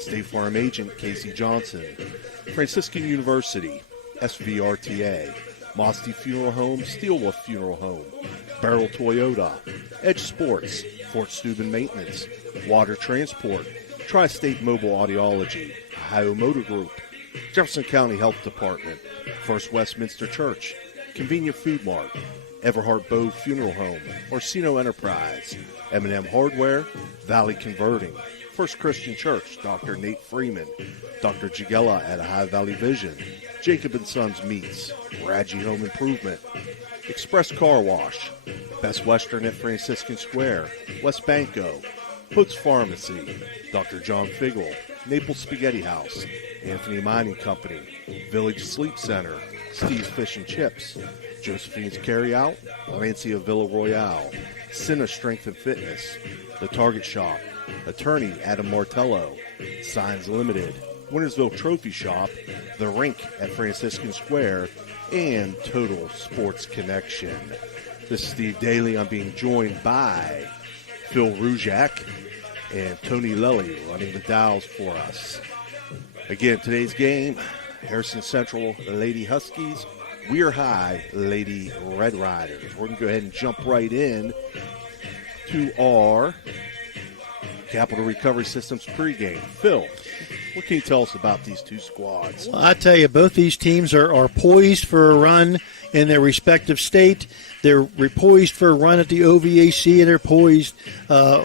State Farm agent Casey Johnson. Franciscan University, SVRTA. Mosty Funeral Home, Steelwolf Funeral Home. Barrel Toyota. Edge Sports, Fort Steuben Maintenance. Water Transport. Tri-State Mobile Audiology. Ohio Motor Group. Jefferson County Health Department. First Westminster Church. Convenient Food Mart. Everhart Bow Funeral Home. Orsino Enterprise. M&M Hardware. Valley Converting. First Christian Church. Dr. Nate Freeman. Dr. Jagella at Ohio Valley Vision. Jacob & Sons Meats. Radji Home Improvement. Express Car Wash. Best Western at Franciscan Square. West Banco. Hoods Pharmacy. Dr. John Figgle. Naples Spaghetti House. Anthony Mining Company. Village Sleep Center. Steve's Fish and Chips. Josephine's Carryout. Lancia Villa Royale. Cinna Strength and Fitness. The Target Shop. Attorney Adam Martello. Signs Limited. Wintersville Trophy Shop. The Rink at Franciscan Square. And Total Sports Connection. This is Steve Daly. I'm being joined by Phil Rujak and Tony Lelly running the dials for us. Again, today's game, Harrison Central Lady Huskies, Weir High Lady Red Riders. We're going to go ahead and jump right in to our Capital Recovery Systems pregame. Phil, what can you tell us about these two squads? Well, I tell you, both these teams are poised for a run in their respective state. They're poised for a run at the OVAC, and they're poised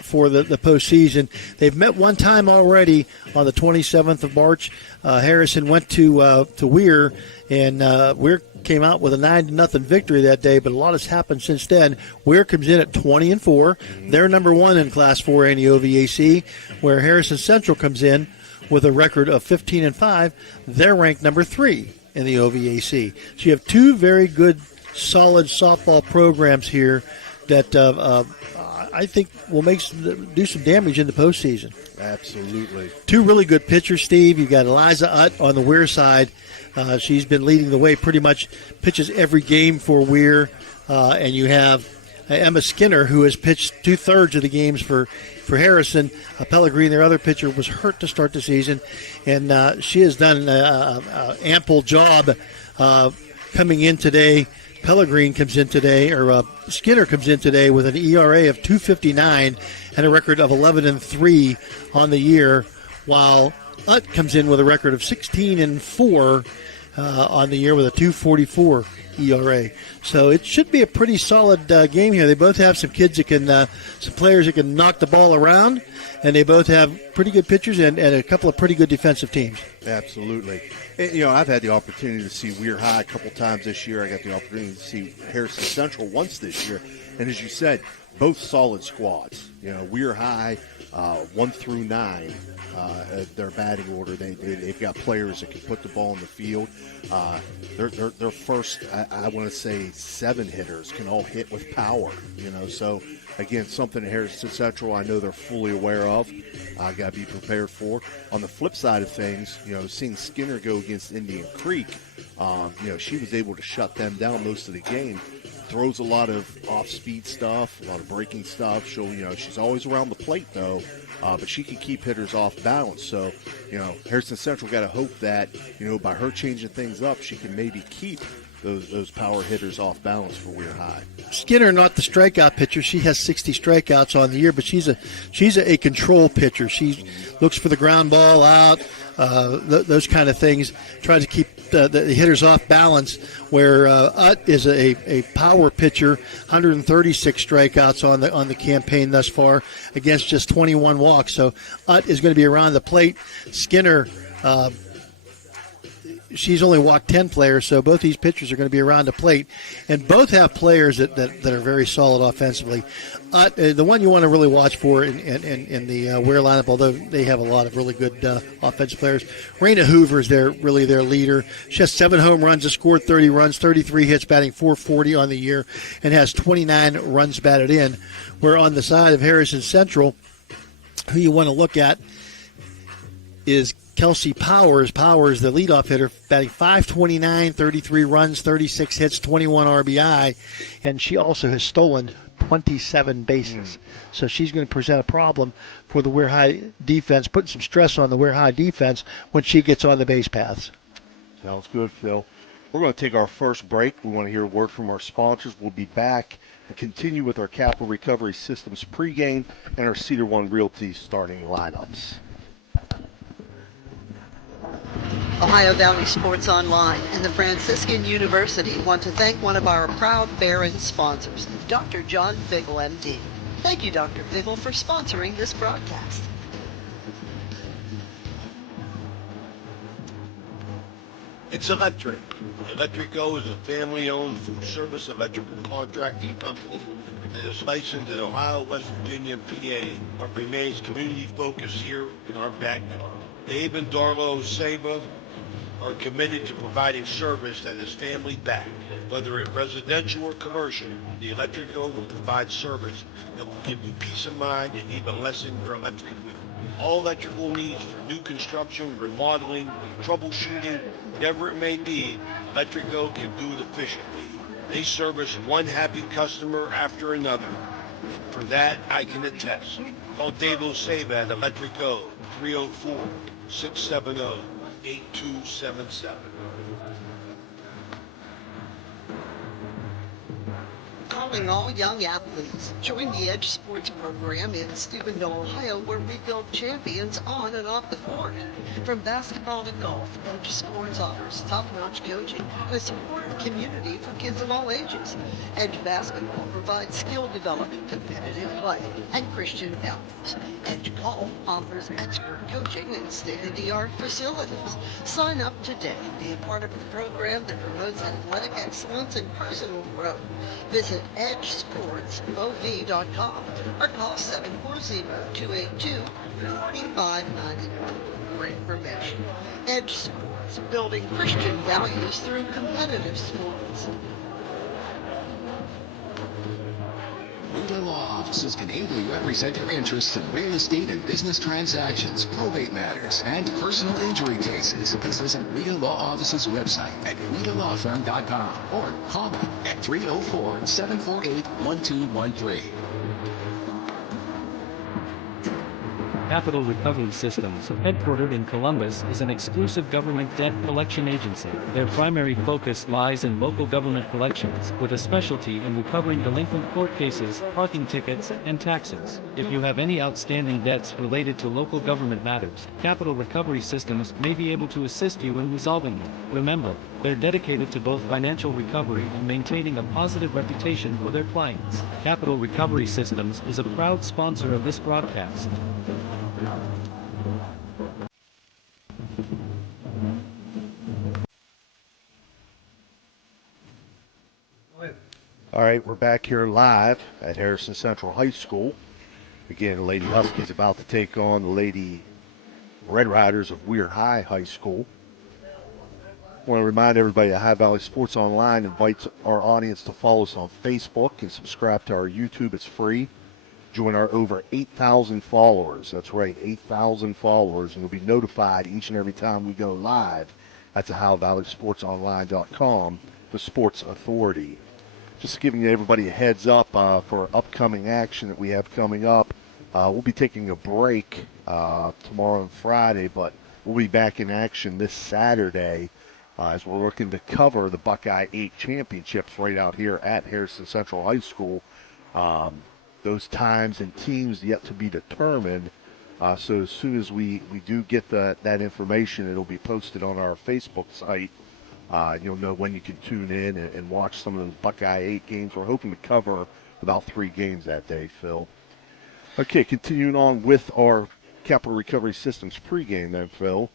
for the postseason. They've met one time already on the 27th of March. Harrison went to Weir, and Weir came out with a 9-0 victory that day, but a lot has happened since then. Weir comes in at 20-4. They're number one in Class 4A in the OVAC, where Harrison Central comes in with a record of 15-5. They're ranked number 3 in the OVAC. So you have two very good, solid softball programs here that I think will do some damage in the postseason. Absolutely. Two really good pitchers, Steve. You've got Eliza Utt on the Weir side. She's been leading the way, pretty much pitches every game for Weir. And you have Emma Skinner, who has pitched 2/3 of the games for Harrison. Pellegrini, their other pitcher, was hurt to start the season, and she has done an ample job coming in today. Pellegrini comes in today, or Skinner comes in today with an ERA of 2.59 and a record of 11-3 on the year, while Utt comes in with a record of 16-4 on the year with a 2.44 ERA. So it should be a pretty solid game here. They both have some kids that can, some players that can knock the ball around, and they both have pretty good pitchers and a couple of pretty good defensive teams. Absolutely. And, I've had the opportunity to see Weir High a couple times this year. I got the opportunity to see Harrison Central once this year. And as you said, both solid squads. Weir High, 1 through 9, their batting order. They've got players that can put the ball in the field. Their first, I want to say, 7 hitters can all hit with power. So again, something at Harrison Central I know they're fully aware of. I got to be prepared for. On the flip side of things, seeing Skinner go against Indian Creek, she was able to shut them down most of the game. Throws a lot of off-speed stuff, a lot of breaking stuff. She's always around the plate, though, but she can keep hitters off balance. So, Harrison Central got to hope that, by her changing things up, she can maybe keep those power hitters off balance for Weir High. Skinner, not the strikeout pitcher. She has 60 strikeouts on the year, but she's a control pitcher. She looks for the ground ball out, those kind of things. Tries to keep the hitters off balance. Where Utt is a power pitcher, 136 strikeouts on the campaign thus far against just 21 walks. So Utt is going to be around the plate. Skinner. She's only walked 10 players, so both these pitchers are going to be around the plate. And both have players that are very solid offensively. The one you want to really watch for in the Weir lineup, although they have a lot of really good offensive players, Raina Hoover is their leader. She has 7 home runs, has scored 30 runs, 33 hits, batting .440 on the year, and has 29 runs batted in. Where on the side of Harrison Central, who you want to look at is Kelsey Powers. Powers, the leadoff hitter, batting .529, 33 runs, 36 hits, 21 RBI, and she also has stolen 27 bases. So she's going to present a problem for the Weir High defense, putting some stress on the Weir High defense when she gets on the base paths. Sounds good, Phil. We're going to take our first break. We want to hear a word from our sponsors. We'll be back and continue with our Capital Recovery Systems pregame and our Cedar One Realty starting lineups. Ohio Valley Sports Online and the Franciscan University want to thank one of our proud Barron sponsors, Dr. John Vigil, MD. Thank you, Dr. Vigil, for sponsoring this broadcast. It's Electric. Electrico is a family-owned food service electrical contracting company that is licensed in Ohio, West Virginia, and PA, but remains community-focused here in our backyard. Dave and Darlo Saba are committed to providing service that is family-backed. Whether it's residential or commercial, the Electrico will provide service that will give you peace of mind and even less in your electric bill. All electrical needs for new construction, remodeling, troubleshooting, whatever it may be, Electrico can do it efficiently. They service one happy customer after another. For that, I can attest. Call Dave Osaba at Electrico, 304-670-8277. Calling all young athletes. Join the Edge Sports program in Steubenville, Ohio, where we build champions on and off the court. From basketball to golf, Edge Sports offers top-notch coaching and a supportive community for kids of all ages. Edge Basketball provides skill development, competitive play, and Christian values. Edge Golf offers expert coaching and state-of-the-art facilities. Sign up today and be a part of a program that promotes athletic excellence and personal growth. Visit EdgeSportsOV.com or call 740-282-4599 for information. Edge Sports, building Christian values through competitive sports. Wheeler Law Offices can ably represent your interests in real estate and business transactions, probate matters, and personal injury cases. Please visit Wheeler Law Offices website at WheelerLawFirm.com or call them at 304-748-1213. Capital Recovery Systems, headquartered in Columbus, is an exclusive government debt collection agency. Their primary focus lies in local government collections, with a specialty in recovering delinquent court cases, parking tickets, and taxes. If you have any outstanding debts related to local government matters, Capital Recovery Systems may be able to assist you in resolving them. Remember, they're dedicated to both financial recovery and maintaining a positive reputation for their clients. Capital Recovery Systems is a proud sponsor of this broadcast. All right, we're back here live at Harrison Central High School. Again, the Lady Huskies about to take on the Lady Red Riders of Weir High School. I want to remind everybody that High Valley Sports Online invites our audience to follow us on Facebook and subscribe to our YouTube. It's free. Join our over 8,000 followers. That's right, 8,000 followers, and you'll be notified each and every time we go live at the OhioValleySportsOnline.com, the sports authority. Just giving everybody a heads up for upcoming action that we have coming up. We'll be taking a break tomorrow and Friday, but we'll be back in action this Saturday as we're looking to cover the Buckeye 8 championships right out here at Harrison Central High School. Those times and teams yet to be determined. So as soon as we do get that information, it'll be posted on our Facebook site. You'll know when you can tune in and watch some of those Buckeye 8 games. We're hoping to cover about 3 games that day, Phil. Okay, continuing on with our Capital Recovery Systems pregame then, Phil.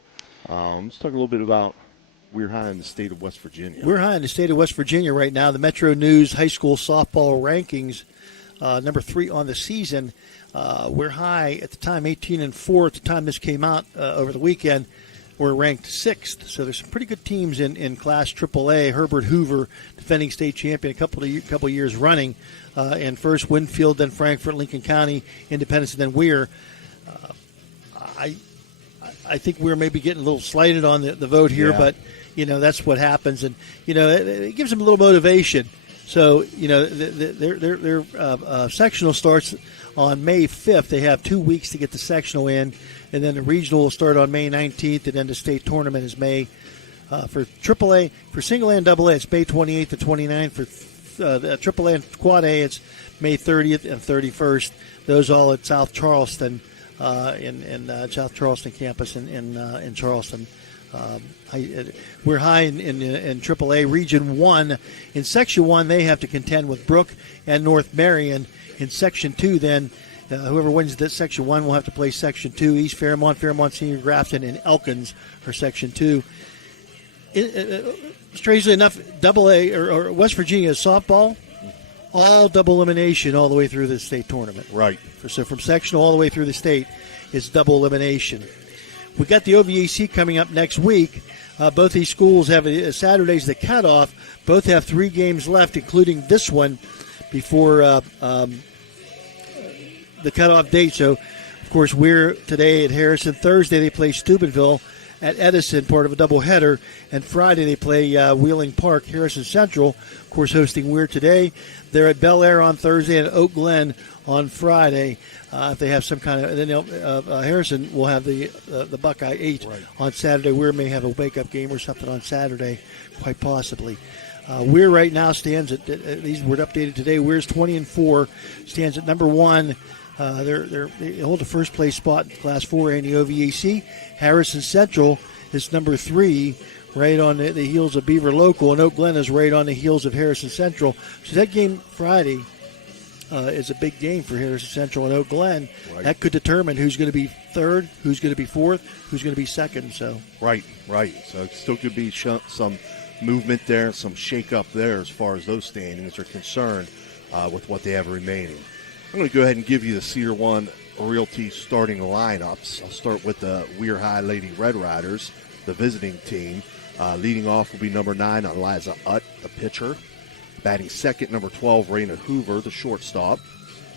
Let's talk a little bit about Weir High in the state of West Virginia. We're high in the state of West Virginia right now. The Metro News high school softball rankings, number 3 on the season. We're high at the time, 18-4 at the time this came out over the weekend. We're ranked 6th, so there's some pretty good teams in Class AAA. Herbert Hoover, defending state champion, a couple years running, and first Winfield, then Frankfort, Lincoln County, Independence, and then Weir. I think we're maybe getting a little slighted on the vote here, but that's what happens, and it gives them a little motivation. So, their sectional starts on May 5th. They have 2 weeks to get the sectional in, and then the regional will start on May 19th, and then the state tournament is May. For AAA, for single A and AA, it's May 28th to 29th. For AAA and Quad A, it's May 30th and 31st. Those all at South Charleston, in South Charleston campus in Charleston. We're high in AAA Region 1. In Section 1, they have to contend with Brooke and North Marion. In Section 2, then, whoever wins that Section 1 will have to play Section 2. East Fairmont, Fairmont Senior Grafton, and Elkins are Section 2. Strangely enough, AA or West Virginia softball, all double elimination all the way through the state tournament. Right. So from sectional all the way through the state, it's double elimination. We got the OVAC coming up next week. Both these schools have Saturday's the cutoff. Both have 3 games left, including this one before the cutoff date. So, of course, we're today at Harrison. Thursday they play Steubenville at Edison, part of a doubleheader. And Friday they play Wheeling Park, Harrison Central, of course, hosting Weir today. They're at Bel Air on Thursday and Oak Glen on Friday. If they have some kind of, then Harrison will have the Buckeye 8 on Saturday. Weir may have a wake-up game or something on Saturday, quite possibly. Weir right now stands at these were updated today. Weir's 20-4, stands at number 1. They hold the first place spot in Class 4A in the OVAC. Harrison Central is number 3, right on the heels of Beaver Local, and Oak Glen is right on the heels of Harrison Central. So that game Friday is a big game for Harrison Central and Oak Glen. Right. That could determine who's going to be third, who's going to be fourth, who's going to be second. So right. So it still could be some movement there, some shake-up there as far as those standings are concerned with what they have remaining. I'm going to go ahead and give you the Cedar One Realty starting lineups. I'll start with the Weir High Lady Red Riders, the visiting team. Leading off will be number 9, Eliza Utt, the pitcher. Batting second, number 12, Raina Hoover, the shortstop.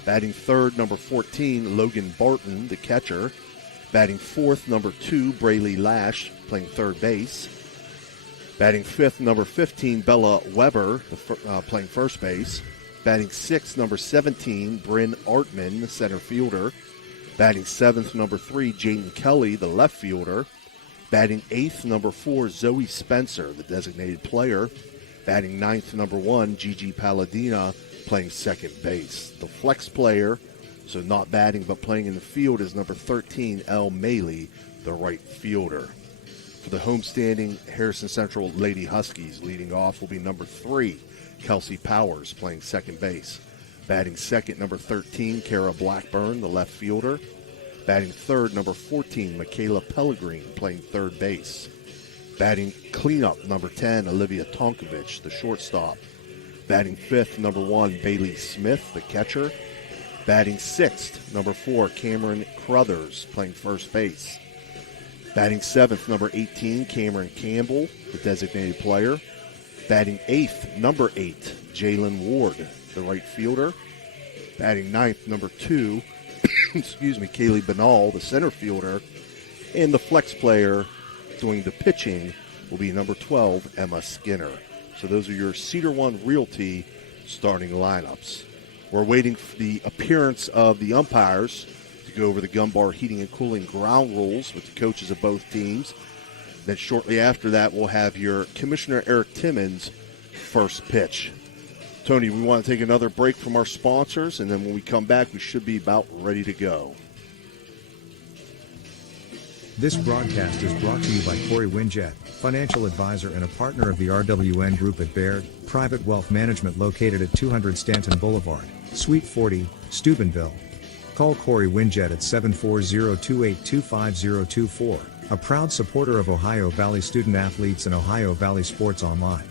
Batting third, number 14, Logan Barton, the catcher. Batting fourth, number 2, Braylee Lash, playing third base. Batting fifth, number 15, Bella Weber, playing first base. Batting sixth, number 17, Bryn Artman, the center fielder. Batting seventh, number 3, Jayden Kelly, the left fielder. Batting eighth, number 4, Zoe Spencer, the designated player. Batting ninth, number 1, Gigi Palladina, playing second base. The flex player, so not batting but playing in the field, is number 13, Elle Maley, the right fielder. For the homestanding Harrison Central Lady Huskies, leading off will be number 3, Kelsey Powers, playing second base. Batting second, number 13, Kara Blackburn, the left fielder. Batting third, number 14, Michaela Pellegrin, playing third base. Batting cleanup, number 10, Olivia Tonkovich, the shortstop. Batting fifth, number 1, Bailey Smith, the catcher. Batting sixth, number 4, Cameron Crothers, playing first base. Batting seventh, number 18, Cameron Campbell, the designated player. Batting eighth, number 8, Jalen Ward, the right fielder. Batting ninth, number 2, Kaylee Banal, the center fielder. And the flex player doing the pitching will be number 12, Emma Skinner. So those are your Cedar One Realty starting lineups. We're waiting for the appearance of the umpires to go over the Gunbar heating and cooling ground rules with the coaches of both teams. Then shortly after that, we'll have your Commissioner Eric Timmons' first pitch. Tony, we want to take another break from our sponsors, and then when we come back, we should be about ready to go. This broadcast is brought to you by Corey Winjet, financial advisor and a partner of the RWN Group at Baird, Private Wealth Management located at 200 Stanton Boulevard, Suite 40, Steubenville. Call Corey Winjet at 740-282-5024, a proud supporter of Ohio Valley student athletes and Ohio Valley Sports Online.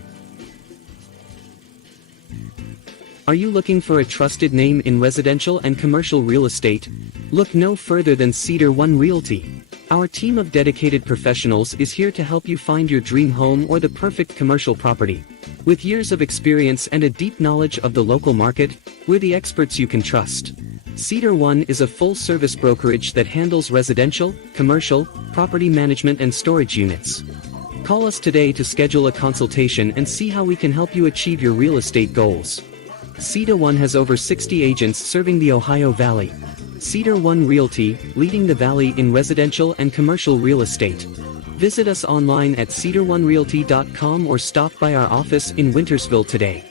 Are you looking for a trusted name in residential and commercial real estate? Look no further than Cedar One Realty. Our team of dedicated professionals is here to help you find your dream home or the perfect commercial property. With years of experience and a deep knowledge of the local market, we're the experts you can trust. Cedar One is a full-service brokerage that handles residential, commercial, property management and storage units. Call us today to schedule a consultation and see how we can help you achieve your real estate goals. Cedar One has over 60 agents serving the Ohio Valley. Cedar One Realty, leading the valley in residential and commercial real estate. Visit us online at cedaronerealty.com or stop by our office in Wintersville today.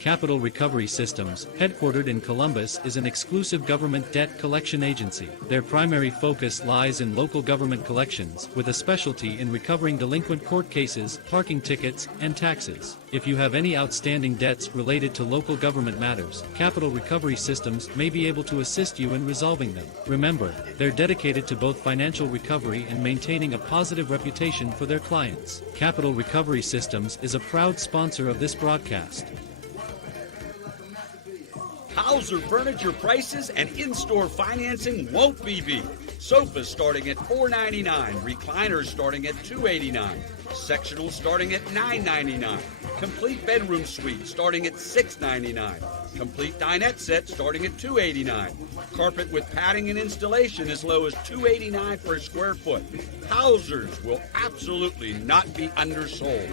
Capital Recovery Systems, headquartered in Columbus, is an exclusive government debt collection agency. Their primary focus lies in local government collections, with a specialty in recovering delinquent court cases, parking tickets, and taxes. If you have any outstanding debts related to local government matters, Capital Recovery Systems may be able to assist you in resolving them. Remember, they're dedicated to both financial recovery and maintaining a positive reputation for their clients. Capital Recovery Systems is a proud sponsor of this broadcast. Hauser Furniture prices and in-store financing won't be beat. Sofas starting at $4.99, recliners starting at $2.89, sectionals starting at $9.99, complete bedroom suite starting at $6.99, complete dinette set starting at $2.89, carpet with padding and installation as low as $2.89 per square foot. Hausers will absolutely not be undersold.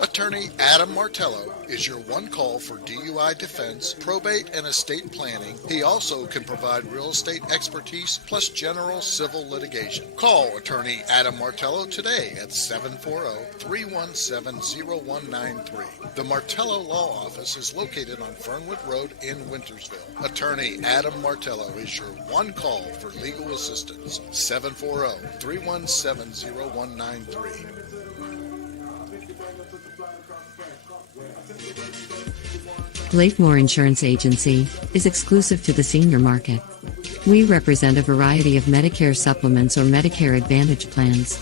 Attorney Adam Martello is your one call for DUI defense, probate, and estate planning. He also can provide real estate expertise plus general civil litigation. Call Attorney Adam Martello today at 740-317-0193. The Martello Law Office is located on Fernwood Road in Wintersville. Attorney Adam Martello is your one call for legal assistance. 740-317-0193. Blakemore Insurance Agency is exclusive to the senior market. We represent a variety of Medicare supplements or Medicare Advantage plans,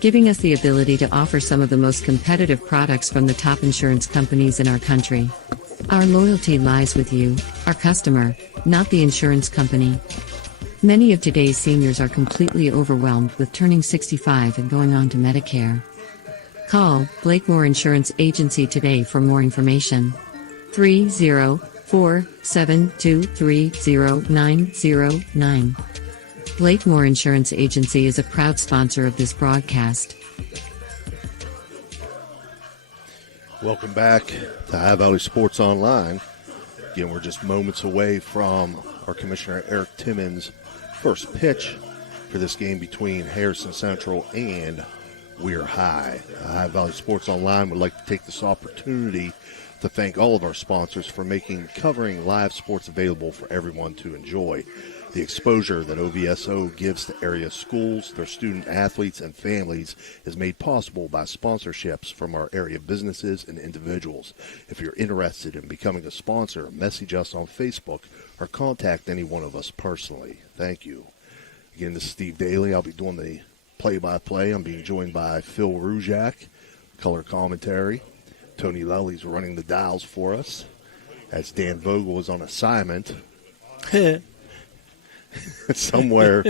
giving us the ability to offer some of the most competitive products from the top insurance companies in our country. Our loyalty lies with you, our customer, not the insurance company. Many of today's seniors are completely overwhelmed with turning 65 and going on to Medicare. Call Blakemore Insurance Agency today for more information. 304-723-0909. Blakemore Insurance Agency is a proud sponsor of this broadcast. Welcome back to High Valley Sports Online. Again, we're just moments away from our Commissioner Eric Timmons' first pitch for this game between Harrison Central and Weir High. High Valley Sports Online would like to take this opportunity to thank all of our sponsors for making covering live sports available for everyone to enjoy. The exposure that OVSO gives to area schools, their student athletes, and families is made possible by sponsorships from our area businesses and individuals. If you're interested in becoming a sponsor, message us on Facebook or contact any one of us personally. Thank you. Again, this is Steve Daly. I'll be doing the play-by-play. I'm being joined by Phil Ruzak, color commentary. Tony Lully's running the dials for us, as Dan Vogel is on assignment. somewhere.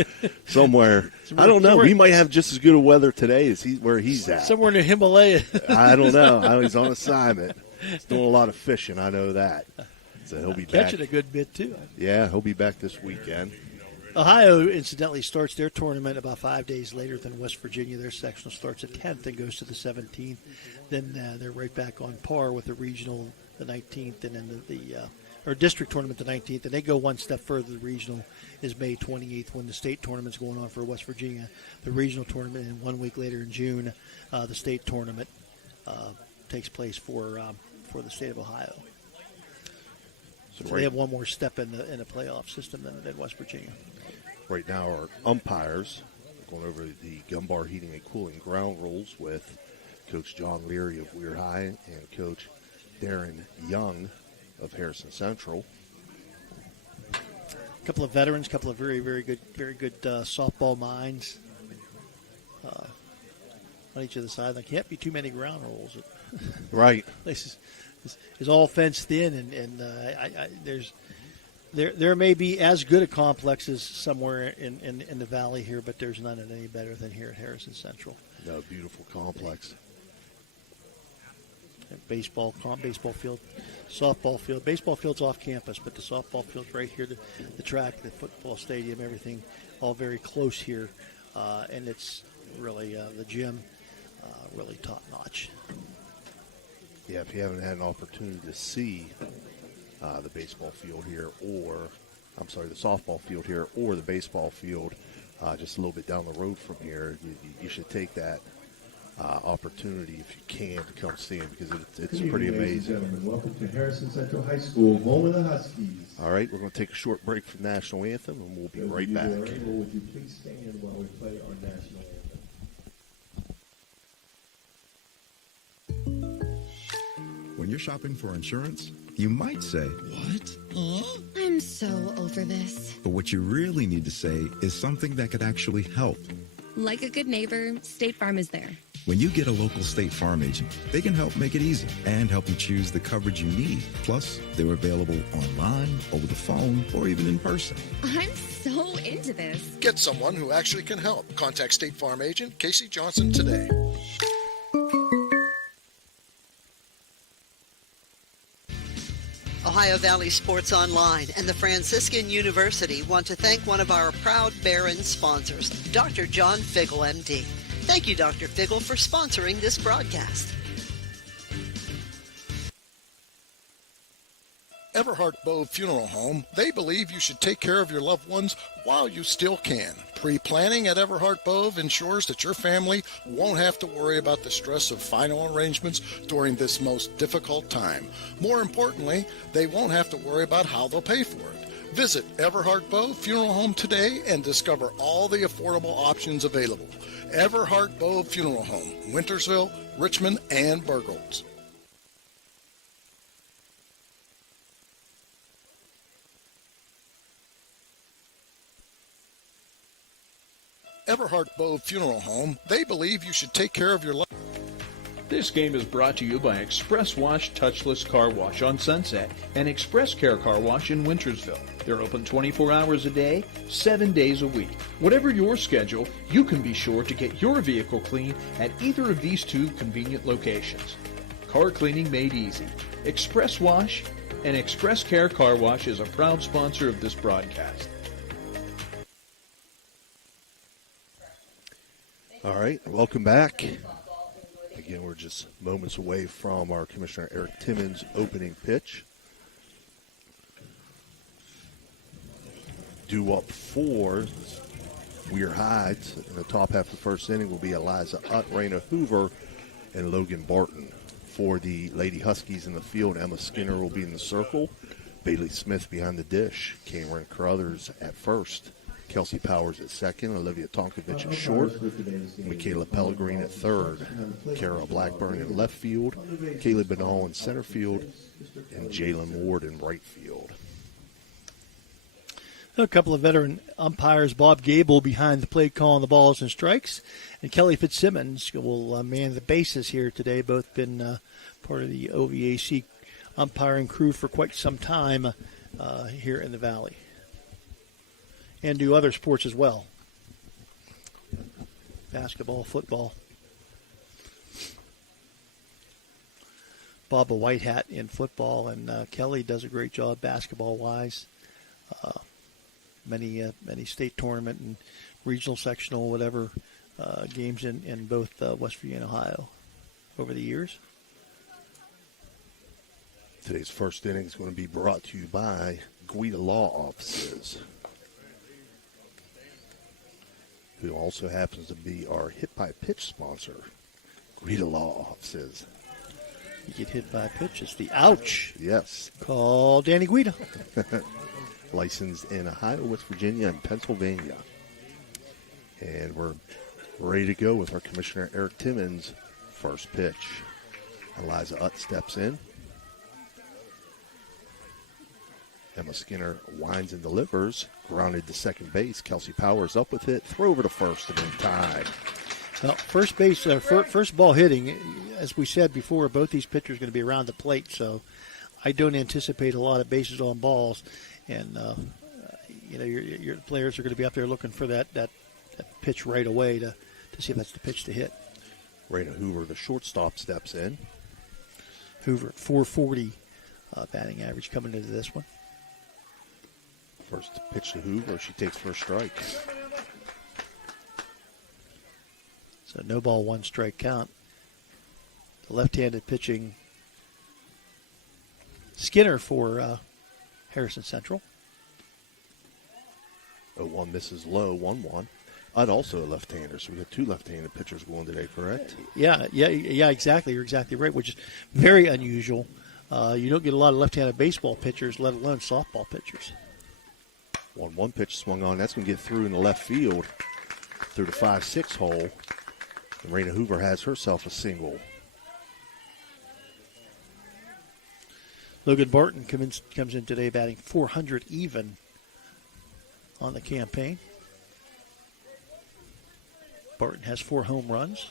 I don't know. We might have just as good a weather today as where he's at. Somewhere in the Himalaya. I don't know. He's on assignment. He's doing a lot of fishing. I know that. So he'll be back. Catching a good bit, too. Yeah, he'll be back this weekend. Ohio, incidentally, starts their tournament about 5 days later than West Virginia. Their sectional starts the 10th and goes to the 17th. Then they're right back on par with the regional the 19th, and then the district tournament the 19th. And they go one step further. The regional is May 28th when the state tournament's going on for West Virginia. The regional tournament, and 1 week later in June, the state tournament takes place for the state of Ohio. So they have one more step in the playoff system than West Virginia. Right now, our umpires are going over the Gumbar Heating and Cooling ground rules with Coach John Leary of Weir High and Coach Darren Young of Harrison Central. A couple of veterans, a couple of very good softball minds on each of the sides. There can't be too many ground rules. Right. This is all fenced in, and there may be as good a complex as somewhere in the valley here, but there's none any better than here at Harrison Central. No, beautiful complex. Baseball field softball field. Baseball field's off campus, but the softball field's right here. The track, the football stadium, everything, all very close here. And it's really the gym, really top notch. Yeah, if you haven't had an opportunity to see the baseball field here, the softball field here, or the baseball field just a little bit down the road from here, you should take that opportunity if you can to come see them, because it's pretty amazing. Welcome to Harrison Central High School, home of the Huskies. All right, we're going to take a short break for the national anthem, and we'll be right back. Would you please stand while we play our national anthem? When you're shopping for insurance, you might say, "What? I'm so over this." But what you really need to say is something that could actually help. Like a good neighbor, State Farm is there. When you get a local State Farm agent, they can help make it easy and help you choose the coverage you need. Plus, they're available online, over the phone, or even in person. I'm so into this. Get someone who actually can help. Contact State Farm agent Casey Johnson today. Ohio Valley Sports Online and the Franciscan University want to thank one of our proud Barron sponsors, Dr. John Figgle, MD. Thank you, Dr. Figgle, for sponsoring this broadcast. Everhart Bove Funeral Home, they believe you should take care of your loved ones while you still can. Pre-planning at Everhart Bove ensures that your family won't have to worry about the stress of final arrangements during this most difficult time. More importantly, they won't have to worry about how they'll pay for it. Visit Everhart Bove Funeral Home today and discover all the affordable options available. Everhart Bove Funeral Home, Wintersville, Richmond, and Burgolds. Everhart Bove Funeral Home, they believe you should take care of your life. This game is brought to you by Express Wash Touchless Car Wash on Sunset and Express Care Car Wash in Wintersville. They're open 24 hours a day, 7 days a week. Whatever your schedule, you can be sure to get your vehicle clean at either of these two convenient locations. Car cleaning made easy. Express Wash and Express Care Car Wash is a proud sponsor of this broadcast. All right, welcome back. Again, we're just moments away from our Commissioner Eric Timmons' opening pitch. Due up for Weir High in the top half of the first inning will be Eliza Utt, Raina Hoover, and Logan Barton. For the Lady Huskies in the field, Emma Skinner will be in the circle. Bailey Smith behind the dish. Cameron Carruthers at first. Kelsey Powers at second, Olivia Tonkovich at short, Michaela Pellegrin at third, Kara Blackburn in left field, Kaylee Benall in center field, and Jalen Ward in right field. A couple of veteran umpires, Bob Gable behind the plate calling the balls and strikes, and Kelly Fitzsimmons will man the bases here today. Both been part of the OVAC umpiring crew for quite some time here in the Valley. And do other sports as well. Basketball, football. Bob a white hat in football, and Kelly does a great job basketball-wise. Many state tournament and regional, sectional, whatever games in both West Virginia and Ohio over the years. Today's first inning is going to be brought to you by Guida Law Offices, who also happens to be our Hit by Pitch sponsor. Guida Law Offices. You get hit by a pitch, it's the ouch. Yes. Call Danny Guida. Licensed in Ohio, West Virginia, and Pennsylvania. And we're ready to go with our Commissioner Eric Timmons' first pitch. Eliza Utt steps in. Emma Skinner winds and delivers. Grounded to second base. Kelsey Powers up with it. Throw over to first and then tied. Well, first base, first ball hitting, as we said before, both these pitchers are going to be around the plate, so I don't anticipate a lot of bases on balls. And, your players are going to be up there looking for that pitch right away to see if that's the pitch to hit. Raina Hoover, the shortstop, steps in. Hoover at 440 batting average coming into this one. First pitch to Hoover. She takes first strike. So no ball, 1 strike count. The left-handed pitching Skinner for Harrison Central. 0-1 misses low, 1-1. I'd also a left-hander, so we had 2 left-handed pitchers going today, correct? Yeah, exactly. You're exactly right, which is very unusual. You don't get a lot of left-handed baseball pitchers, let alone softball pitchers. 1-1 pitch swung on. That's going to get through in the left field through the 5-6 hole. And Raina Hoover has herself a single. Logan Barton comes in today batting .400 even on the campaign. Barton has 4 home runs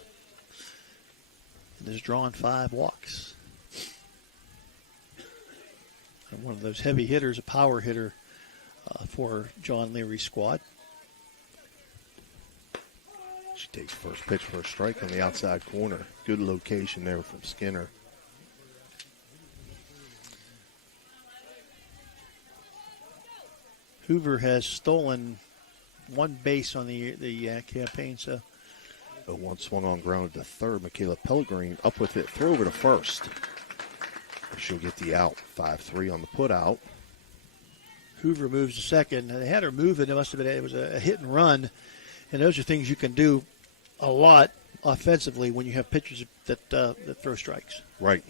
and has drawn 5 walks. And one of those heavy hitters, a power hitter for John Leary's squad. She takes first pitch for a strike on the outside corner. Good location there from Skinner. Hoover has stolen 1 base on the campaign, so. 0-1 swung on, grounded to third. Michaela Pellegrin up with it, throw over to first. She'll get the out. 5-3 on the put out. Hoover moves to second. They had her moving. It was a hit and run, and those are things you can do a lot offensively when you have pitchers that throw strikes. Right.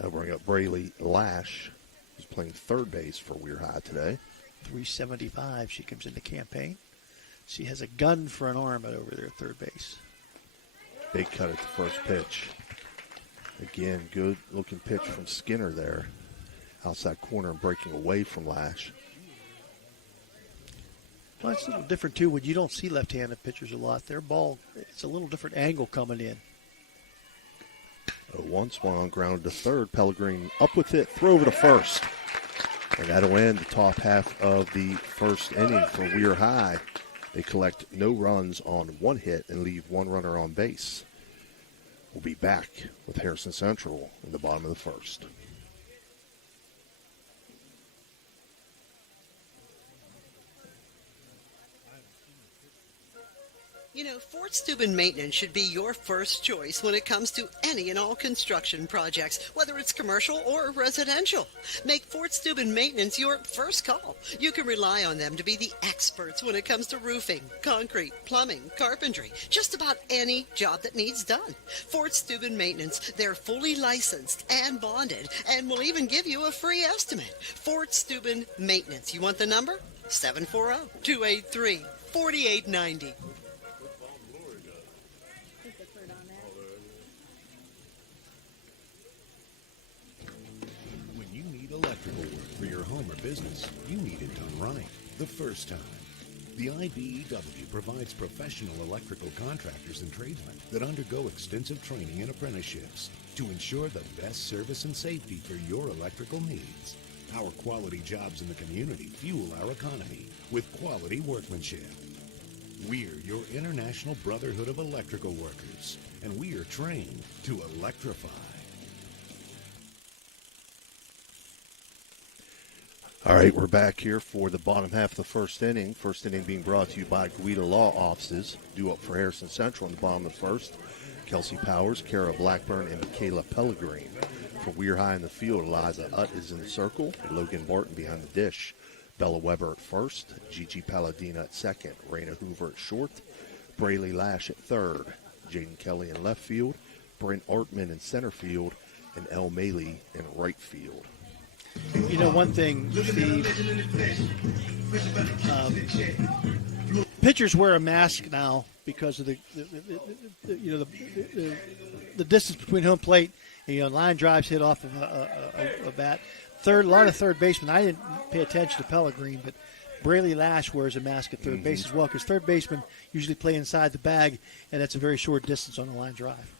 I'll bring up Braylee Lash, who's playing third base for Weir High today. 375. She comes into campaign. She has a gun for an arm over there at third base. Big cut at the first pitch. Again, good looking pitch from Skinner there. Outside corner and breaking away from Lash. Well, it's a little different, too, when you don't see left-handed pitchers a lot. Their ball, it's a little different angle coming in. 0-1 swung on, grounded to third. Pellegrin up with it, throw over to first. And that'll end the top half of the first inning for Weir High. They collect no runs on 1 hit and leave 1 runner on base. We'll be back with Harrison Central in the bottom of the first. You know, Fort Steuben Maintenance should be your first choice when it comes to any and all construction projects, whether it's commercial or residential. Make Fort Steuben Maintenance your first call. You can rely on them to be the experts when it comes to roofing, concrete, plumbing, carpentry, just about any job that needs done. Fort Steuben Maintenance, they're fully licensed and bonded and will even give you a free estimate. Fort Steuben Maintenance. You want the number? 740-283-4890. Electrical work for your home or business, you need it done right the first time. The IBEW provides professional electrical contractors and tradesmen that undergo extensive training and apprenticeships to ensure the best service and safety for your electrical needs. Our quality jobs in the community fuel our economy with quality workmanship. We're your International Brotherhood of Electrical Workers, and we are trained to electrify. All right, we're back here for the bottom half of the first inning. First inning being brought to you by Guida Law Offices. Due up for Harrison Central in the bottom of the first. Kelsey Powers, Kara Blackburn, and Michaela Pellegrin. For Weir High in the field, Eliza Utt is in the circle. Logan Barton behind the dish. Bella Weber at first. Gigi Palladina at second. Raina Hoover at short. Braylee Lash at third. Jaden Kelly in left field. Brent Artman in center field. And Elle Maley in right field. You know, one thing, Steve, pitchers wear a mask now because of the distance between home plate. Line drives hit off of a bat. A lot of third basemen. I didn't pay attention to Pellegrin, but Braylee Lash wears a mask at third base as well because third basemen usually play inside the bag, and that's a very short distance on the line drive.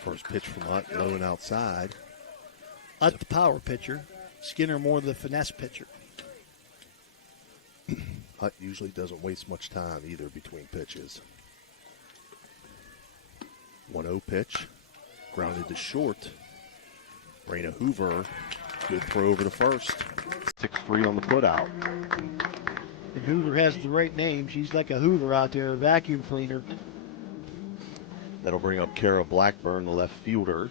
First pitch from Utt, low and outside. Utt, the power pitcher. Skinner more the finesse pitcher. Hutt usually doesn't waste much time either between pitches. 1-0 pitch. Grounded to short. Raina Hoover, good throw over to first. 6-3 on the putout. And Hoover has the right name. She's like a Hoover out there, a vacuum cleaner. That'll bring up Kara Blackburn, the left fielder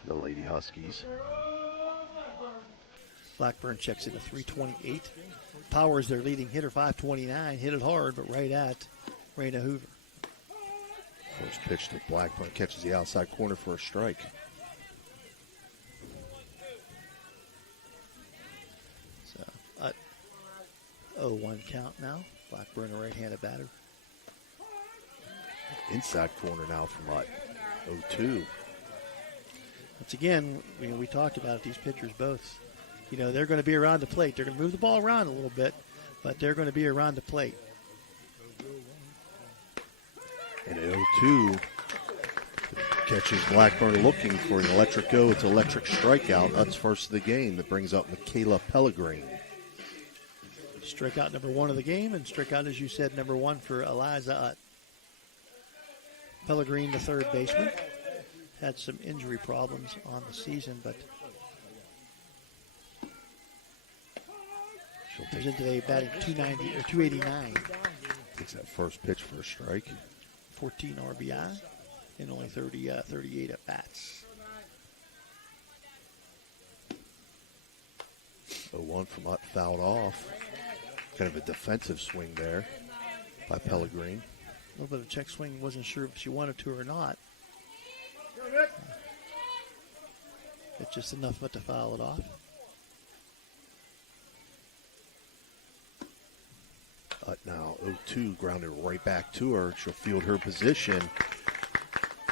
for the Lady Huskies. Blackburn checks in at 328. Powers, their leading hitter, 529. Hit it hard, but right at Raina Hoover. First pitch to Blackburn, catches the outside corner for a strike. So, 0-1 count now. Blackburn, a right-handed batter. Inside corner now from Utt. 0-2. Once again, we talked about it, these pitchers both. They're going to be around the plate. They're going to move the ball around a little bit, but they're going to be around the plate. And 0-2 catches Blackburn looking for an electric go. It's an electric strikeout. Utt's first of the game. That brings up Michaela Pellegrin. Strikeout number 1 of the game, and strikeout, as you said, number 1 for Eliza Utt. Pellegrin, the third baseman, had some injury problems on the season, but comes in today batting 290 or 289. Takes that first pitch for a strike. 14 RBI and only 38 at bats. 0-1 from Utt, fouled off. Kind of a defensive swing there by Pellegrin. A little bit of check swing. Wasn't sure if she wanted to or not. It's just enough but to foul it off. Now 0-2, grounded right back to her. She'll field her position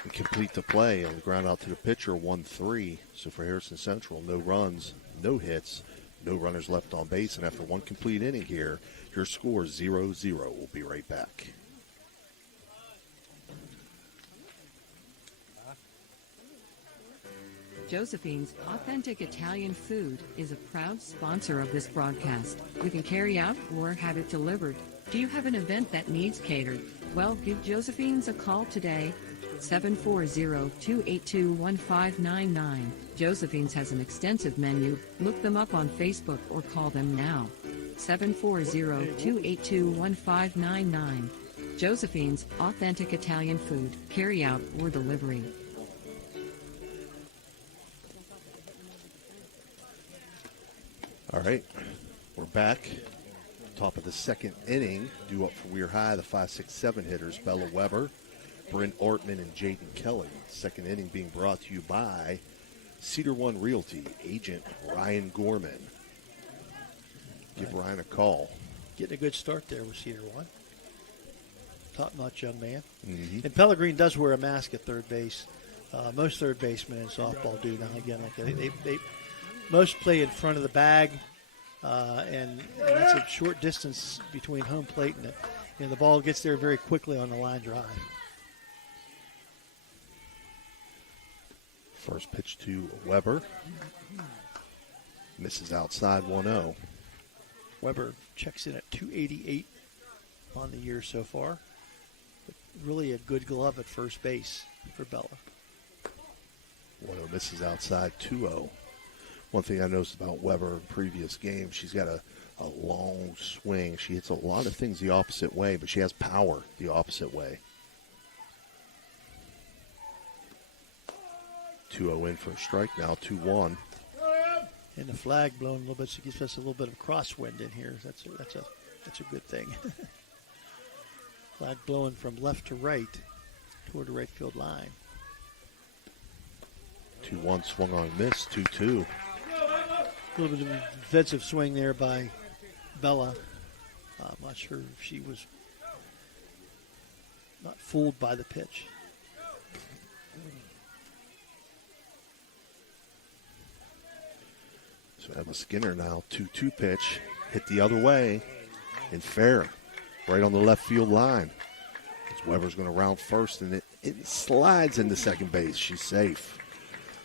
and complete the play on the ground out to the pitcher, 1-3. So for Harrison Central, no runs, no hits, no runners left on base. And after one complete inning here, your score is 0-0. We'll be right back. Josephine's Authentic Italian Food is a proud sponsor of this broadcast. You can carry out or have it delivered. Do you have an event that needs catered? Well, give Josephine's a call today. 740-282-1599. Josephine's has an extensive menu. Look them up on Facebook or call them now. 740-282-1599. Josephine's Authentic Italian Food, carry out or delivery. All right, we're back. Top of the second inning, due up for Weir High, the 5-6-7 hitters, Bella Weber, Brent Ortman, and Jaden Kelly. Second inning being brought to you by Cedar One Realty, agent Ryan Gorman. Give Ryan a call. Getting a good start there with Cedar One. Top-notch young man. Mm-hmm. And Pellegrin does wear a mask at third base. Most third basemen in softball do now. Again, like they most play in front of the bag, and that's a short distance between home plate and the ball gets there very quickly on the line drive. First pitch to Weber. Misses outside 1-0. Weber checks in at 288 on the year so far. But really a good glove at first base for Bella. 1-0 misses outside 2-0. One thing I noticed about Weber in previous games, she's got a long swing. She hits a lot of things the opposite way, but she has power the opposite way. 2-0 in for a strike now, 2-1. And the flag blown a little bit, so it gives us a little bit of crosswind in here. That's a good thing. Flag blowing from left to right toward the right field line. 2-1 swung on and missed, 2-2. A little bit of a defensive swing there by Bella. I'm not sure if she was not fooled by the pitch. So Emma Skinner now, 2-2 pitch, hit the other way, and fair, right on the left field line. As Weber's going to round first, and it slides into second base. She's safe.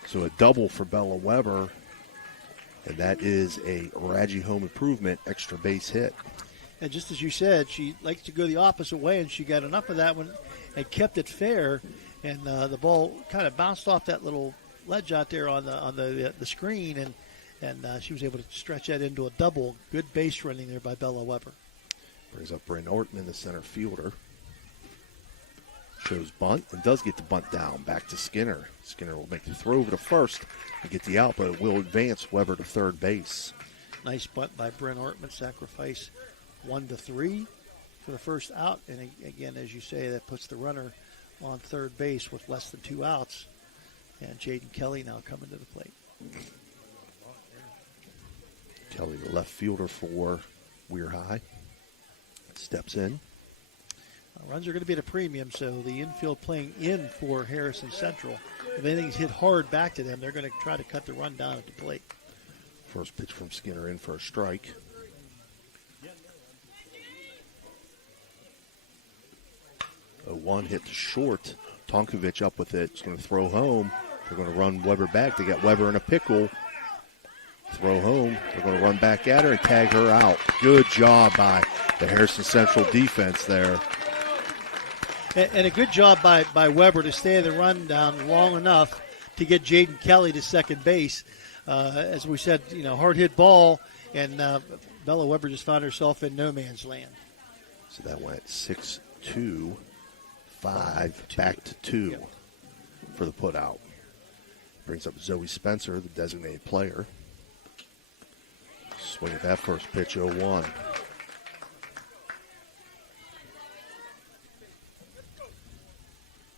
So a double for Bella Weber, and that is a Raji home improvement extra base hit. And just as you said, she likes to go the opposite way, and she got enough of that one and kept it fair, and the ball kind of bounced off that little ledge out there on the screen, and she was able to stretch that into a double. Good base running there by Bella Weber. Brings up Bryn Ortman, the center fielder. Shows bunt and does get the bunt down. Back to Skinner. Skinner will make the throw over to first and get the out, but it will advance Weber to third base. Nice bunt by Bryn Ortman. Sacrifice 1-3 for the first out. And again, as you say, that puts the runner on third base with less than 2 outs. And Jaden Kelly now coming to the plate. Kelly, the left fielder for Weir High, steps in. Runs are going to be at a premium, so the infield playing in for Harrison Central. If anything's hit hard back to them, they're going to try to cut the run down at the plate. First pitch from Skinner in for a strike. A 1 hit to short. Tonkovic up with it. It's going to throw home. They're going to run Weber back. They got Weber in a pickle. Throw home. They're going to run back at her and tag her out. Good job by the Harrison Central defense there. And a good job by Weber to stay in the run down long enough to get Jaden Kelly to second base. As we said, hard hit ball, and Bella Weber just found herself in no man's land. So that went 6-2, 5, back to 2 for the put out. Brings up Zoe Spencer, the designated player. Swing at that first pitch, 0-1.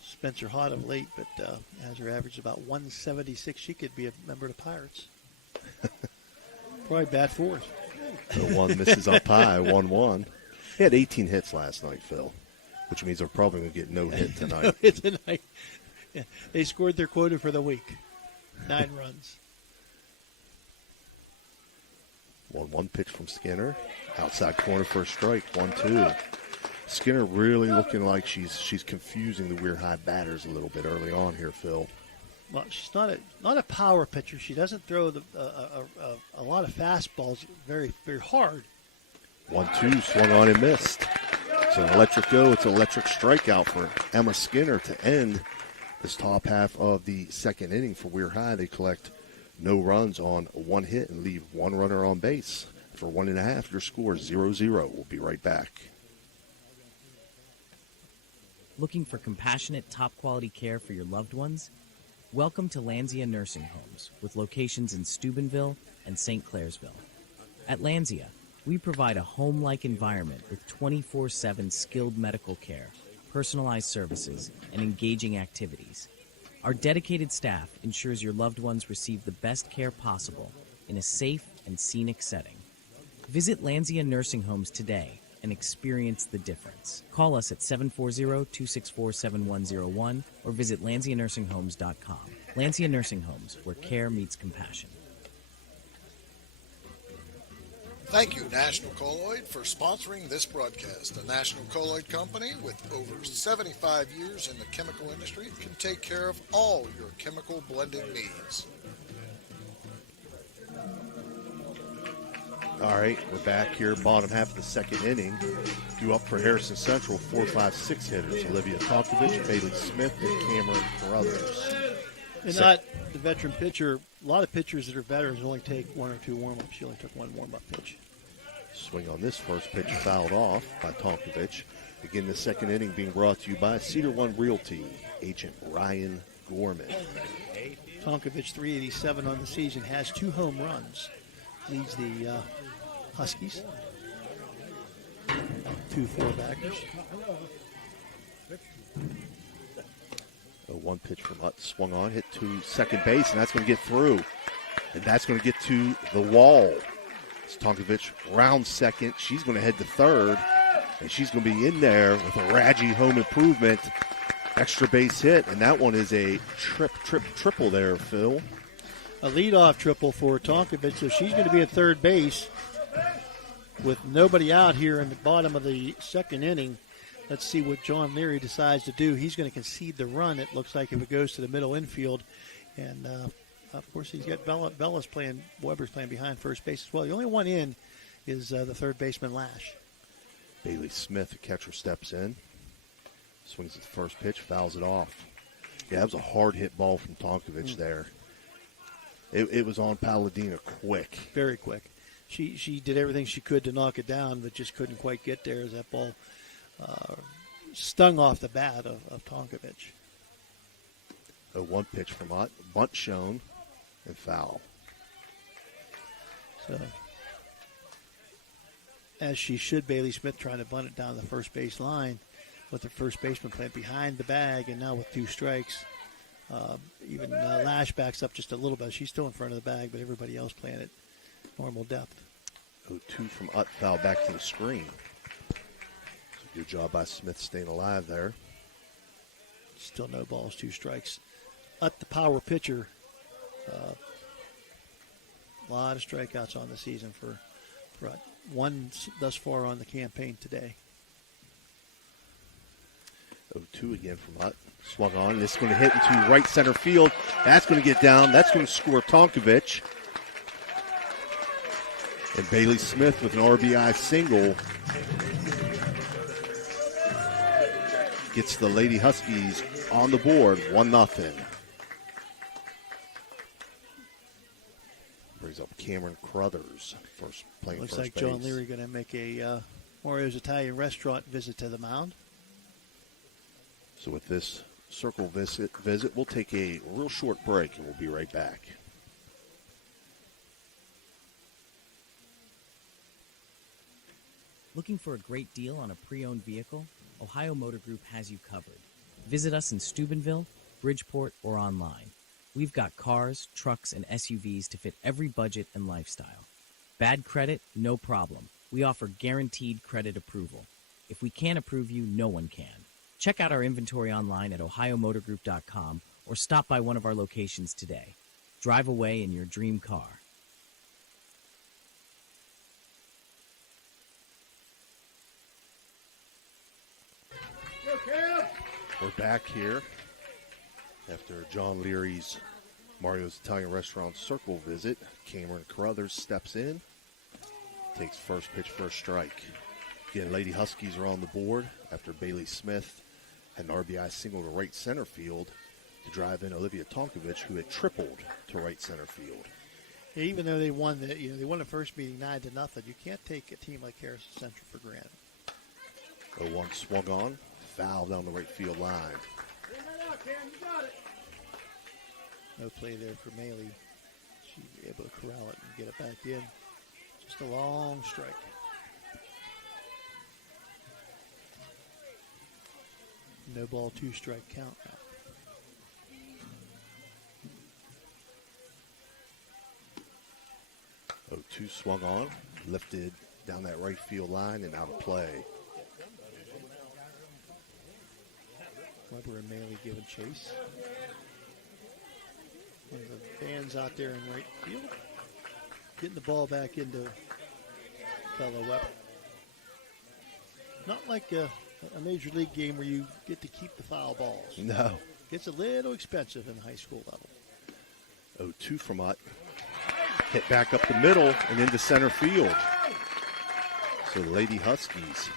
Spencer hot of late, but has her average about 176. She could be a member of the Pirates. Probably bad force. So 1 misses up high, 1-1. He had 18 hits last night, Phil, which means they're probably going to get no hit tonight. No hit tonight. Yeah, they scored their quota for the week. 9 runs. 1-1 pitch from Skinner. Outside corner for a strike, 1-2. Skinner really looking like she's confusing the Weir High batters a little bit early on here, Phil. Well, she's not a power pitcher. She doesn't throw a lot of fastballs very, very hard. 1-2, swung on and missed. So an electric go. It's an electric strikeout for Emma Skinner to end this top half of the second inning for Weir High. They collect no runs on 1 hit and leave 1 runner on base. For 1.5, your score is 0-0. We'll be right back. Looking for compassionate, top-quality care for your loved ones? Welcome to Lanzia Nursing Homes, with locations in Steubenville and St. Clairsville. At Lanzia, we provide a home-like environment with 24/7 skilled medical care, personalized services, and engaging activities. Our dedicated staff ensures your loved ones receive the best care possible in a safe and scenic setting. Visit Lanzia Nursing Homes today and experience the difference. Call us at 740-264-7101 or visit LanziaNursingHomes.com. Lanzia Nursing Homes, where care meets compassion. Thank you, National Colloid, for sponsoring this broadcast. The National Colloid Company, with over 75 years in the chemical industry, can take care of all your chemical blending needs. All right, we're back here, bottom half of the second inning. Due up for Harrison Central, 4, 5, 6 hitters. Olivia Tonkovic, Bailey Smith, and Cameron Carruthers. And not the veteran pitcher. A lot of pitchers that are veterans only take 1 or 2 warm-ups. She only took 1 warm-up pitch. Swing on this first pitch fouled off by Tonkovic. Again, the second inning being brought to you by Cedar One Realty, agent Ryan Gorman. Tonkovic, 387 on the season, has 2 home runs. Leads the Huskies. 2 4-backers. A 1 pitch from Hutt swung on, hit to second base, and that's going to get through. And that's going to get to the wall. It's Tonkovic round second. She's going to head to third, and she's going to be in there with a Radji home improvement. Extra base hit, and that one is a triple there, Phil. A leadoff triple for Tonkovic, so she's going to be at third base with nobody out here in the bottom of the second inning. Let's see what John Leary decides to do. He's going to concede the run, it looks like, if it goes to the middle infield. And, of course, he's got Bella's playing, Weber's playing behind first base as well. The only one in is the third baseman, Lash. Bailey Smith, the catcher, steps in. Swings at the first pitch, fouls it off. Yeah, that was a hard hit ball from Tonkovic there. It was on Paladina quick. Very quick. She did everything she could to knock it down, but just couldn't quite get there as that ball stung off the bat of Tonkovic. A one pitch from Ott, bunt shown, and foul. So, as she should, Bailey Smith trying to bunt it down the first base line with the first baseman playing behind the bag, and now with 2 strikes. Even Lash backs up just a little bit. She's still in front of the bag, but everybody else playing at normal depth. 0-2 from Ut, foul back to the screen. Good job by Smith staying alive there. Still no balls, 2 strikes. Ut, the power pitcher. A lot of strikeouts on the season for Ut. 1 thus far on the campaign today. 0-2 again from Ut. Swung on. This is going to hit into right center field. That's going to get down. That's going to score Tonkovic. And Bailey Smith with an RBI single gets the Lady Huskies on the board, 1-0. Brings up Cameron Crothers, playing Looks first like base. John Leary going to make a Mario's Italian restaurant visit to the mound. So with this circle visit, we'll take a real short break, and we'll be right back. Looking for a great deal on a pre-owned vehicle? Ohio Motor Group has you covered. Visit us in Steubenville, Bridgeport, or online. We've got cars, trucks, and SUVs to fit every budget and lifestyle. Bad credit? No problem. We offer guaranteed credit approval. If we can't approve you, no one can. Check out our inventory online at ohiomotorgroup.com or stop by one of our locations today. Drive away in your dream car. We're back here after John Leary's Mario's Italian Restaurant circle visit. Cameron Crothers steps in, takes first pitch for a strike. Again, Lady Huskies are on the board after Bailey Smith had an RBI single to right center field to drive in Olivia Tonkovic, who had tripled to right center field. Yeah, even though they won the first meeting 9-0, you can't take a team like Harrison Central for granted. 0-1 swung on, foul down the right field line. No play there for Maley. She was able to corral it and get it back in. Just a long strike. No ball, 2 strike count now. Two swung on, lifted down that right field line and out of play. Weber and Maley giving chase. One of the fans out there in right field. Getting the ball back into fellow Weber. Not like a major league game where you get to keep the foul balls. No. It's a little expensive in the high school level. 0-2 from Ott. Hit back up the middle and into center field. So the Lady Huskies,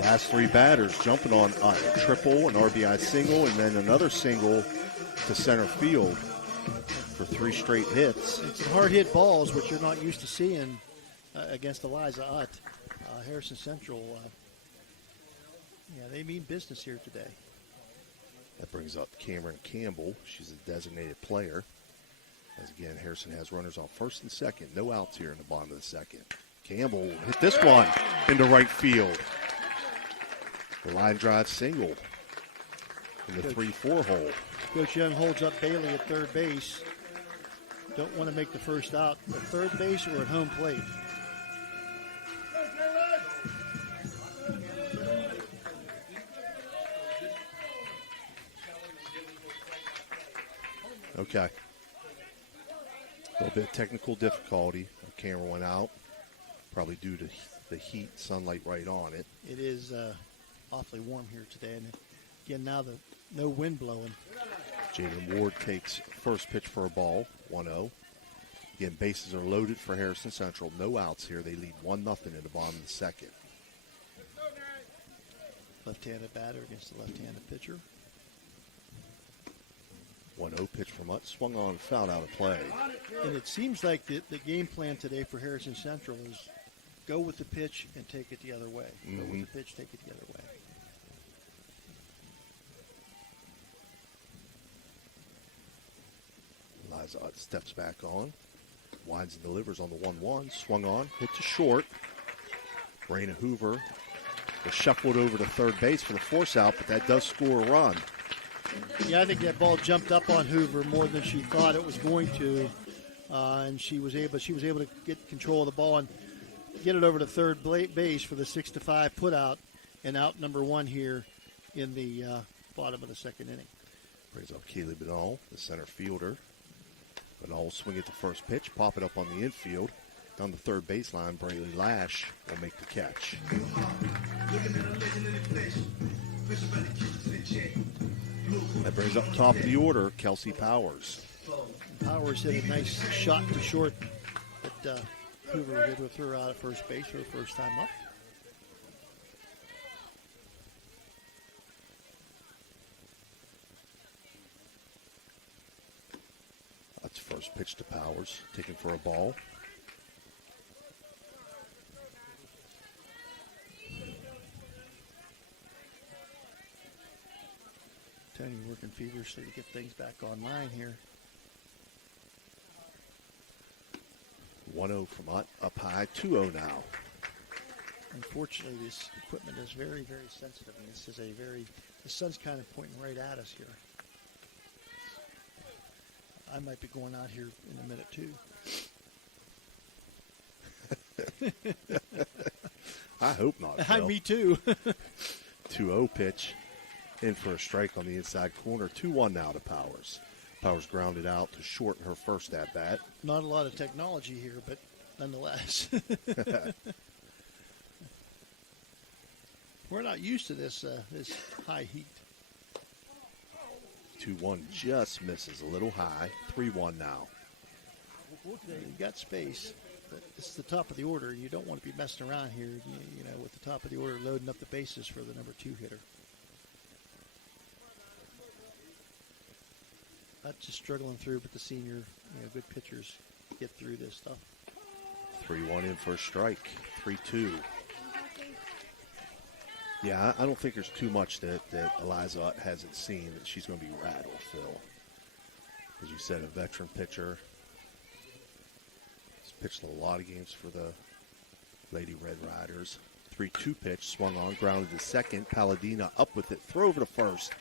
last 3 batters jumping on Ott. A triple, an RBI single, and then another single to center field for 3 straight hits. It's some hard hit balls, which you're not used to seeing against Eliza Ott. Harrison Central, they mean business here today. That brings up Cameron Campbell. She's a designated player. As again, Harrison has runners on first and second. No outs here in the bottom of the second. Campbell hit this one into right field. The line drive single in the 3-4 hole. Coach Young holds up Bailey at third base. Don't want to make the first out at third base or at home plate. Okay. A little bit of technical difficulty. The camera went out, probably due to the heat, sunlight right on it. It is awfully warm here today, and again now no wind blowing. Jaden Ward takes first pitch for a ball, 1-0. Again, bases are loaded for Harrison Central. No outs here. They lead 1-0 in the bottom of the second. Left-handed batter against the left-handed pitcher. 1-0 pitch from Mutt, swung on, fouled out of play. And it seems like the game plan today for Harrison Central is go with the pitch and take it the other way. Go with the pitch, take it the other way. Liza Utt steps back on, winds and delivers on the 1-1, swung on, hit to short. Raina Hoover was shuffled over to third base for the force out, but that does score a run. Yeah, I think that ball jumped up on Hoover more than she thought it was going to, and she was able to get control of the ball and get it over to third base for the 6-5 putout, and out number 1 here in the bottom of the second inning. Brings up Kaylee Benall, the center fielder. Benall will swing at the first pitch, pop it up on the infield. Down the third baseline, Braylee Lash will make the catch. That brings up top of the order, Kelsey Powers. Powers hit a nice shot to short, but Hoover was able to throw her out at first base for her first time up. That's first pitch to Powers, taken for a ball. Tony working feverishly to get things back online here. 1-0 from Hutt, up high, 2-0 now. Unfortunately, this equipment is very, very sensitive, and this is the sun's kind of pointing right at us here. I might be going out here in a minute, too. I hope not, Phil. Me too. 2-0 pitch. In for a strike on the inside corner. 2-1 now to Powers. Powers grounded out to shorten her first at-bat. Not a lot of technology here, but nonetheless. We're not used to this high heat. 2-1 just misses a little high. 3-1 now. You've got space, but it's the top of the order. You don't want to be messing around here, you know, with the top of the order loading up the bases for the number 2 hitter. Not just struggling through, but the senior, good pitchers get through this stuff. 3-1 in for a strike. 3-2. Yeah, I don't think there's too much that Eliza Utt hasn't seen that she's going to be rattled, Phil. As you said, a veteran pitcher. He's pitched a lot of games for the Lady Red Riders. 3-2 pitch, swung on, grounded to second. Palladina up with it, throw over to first.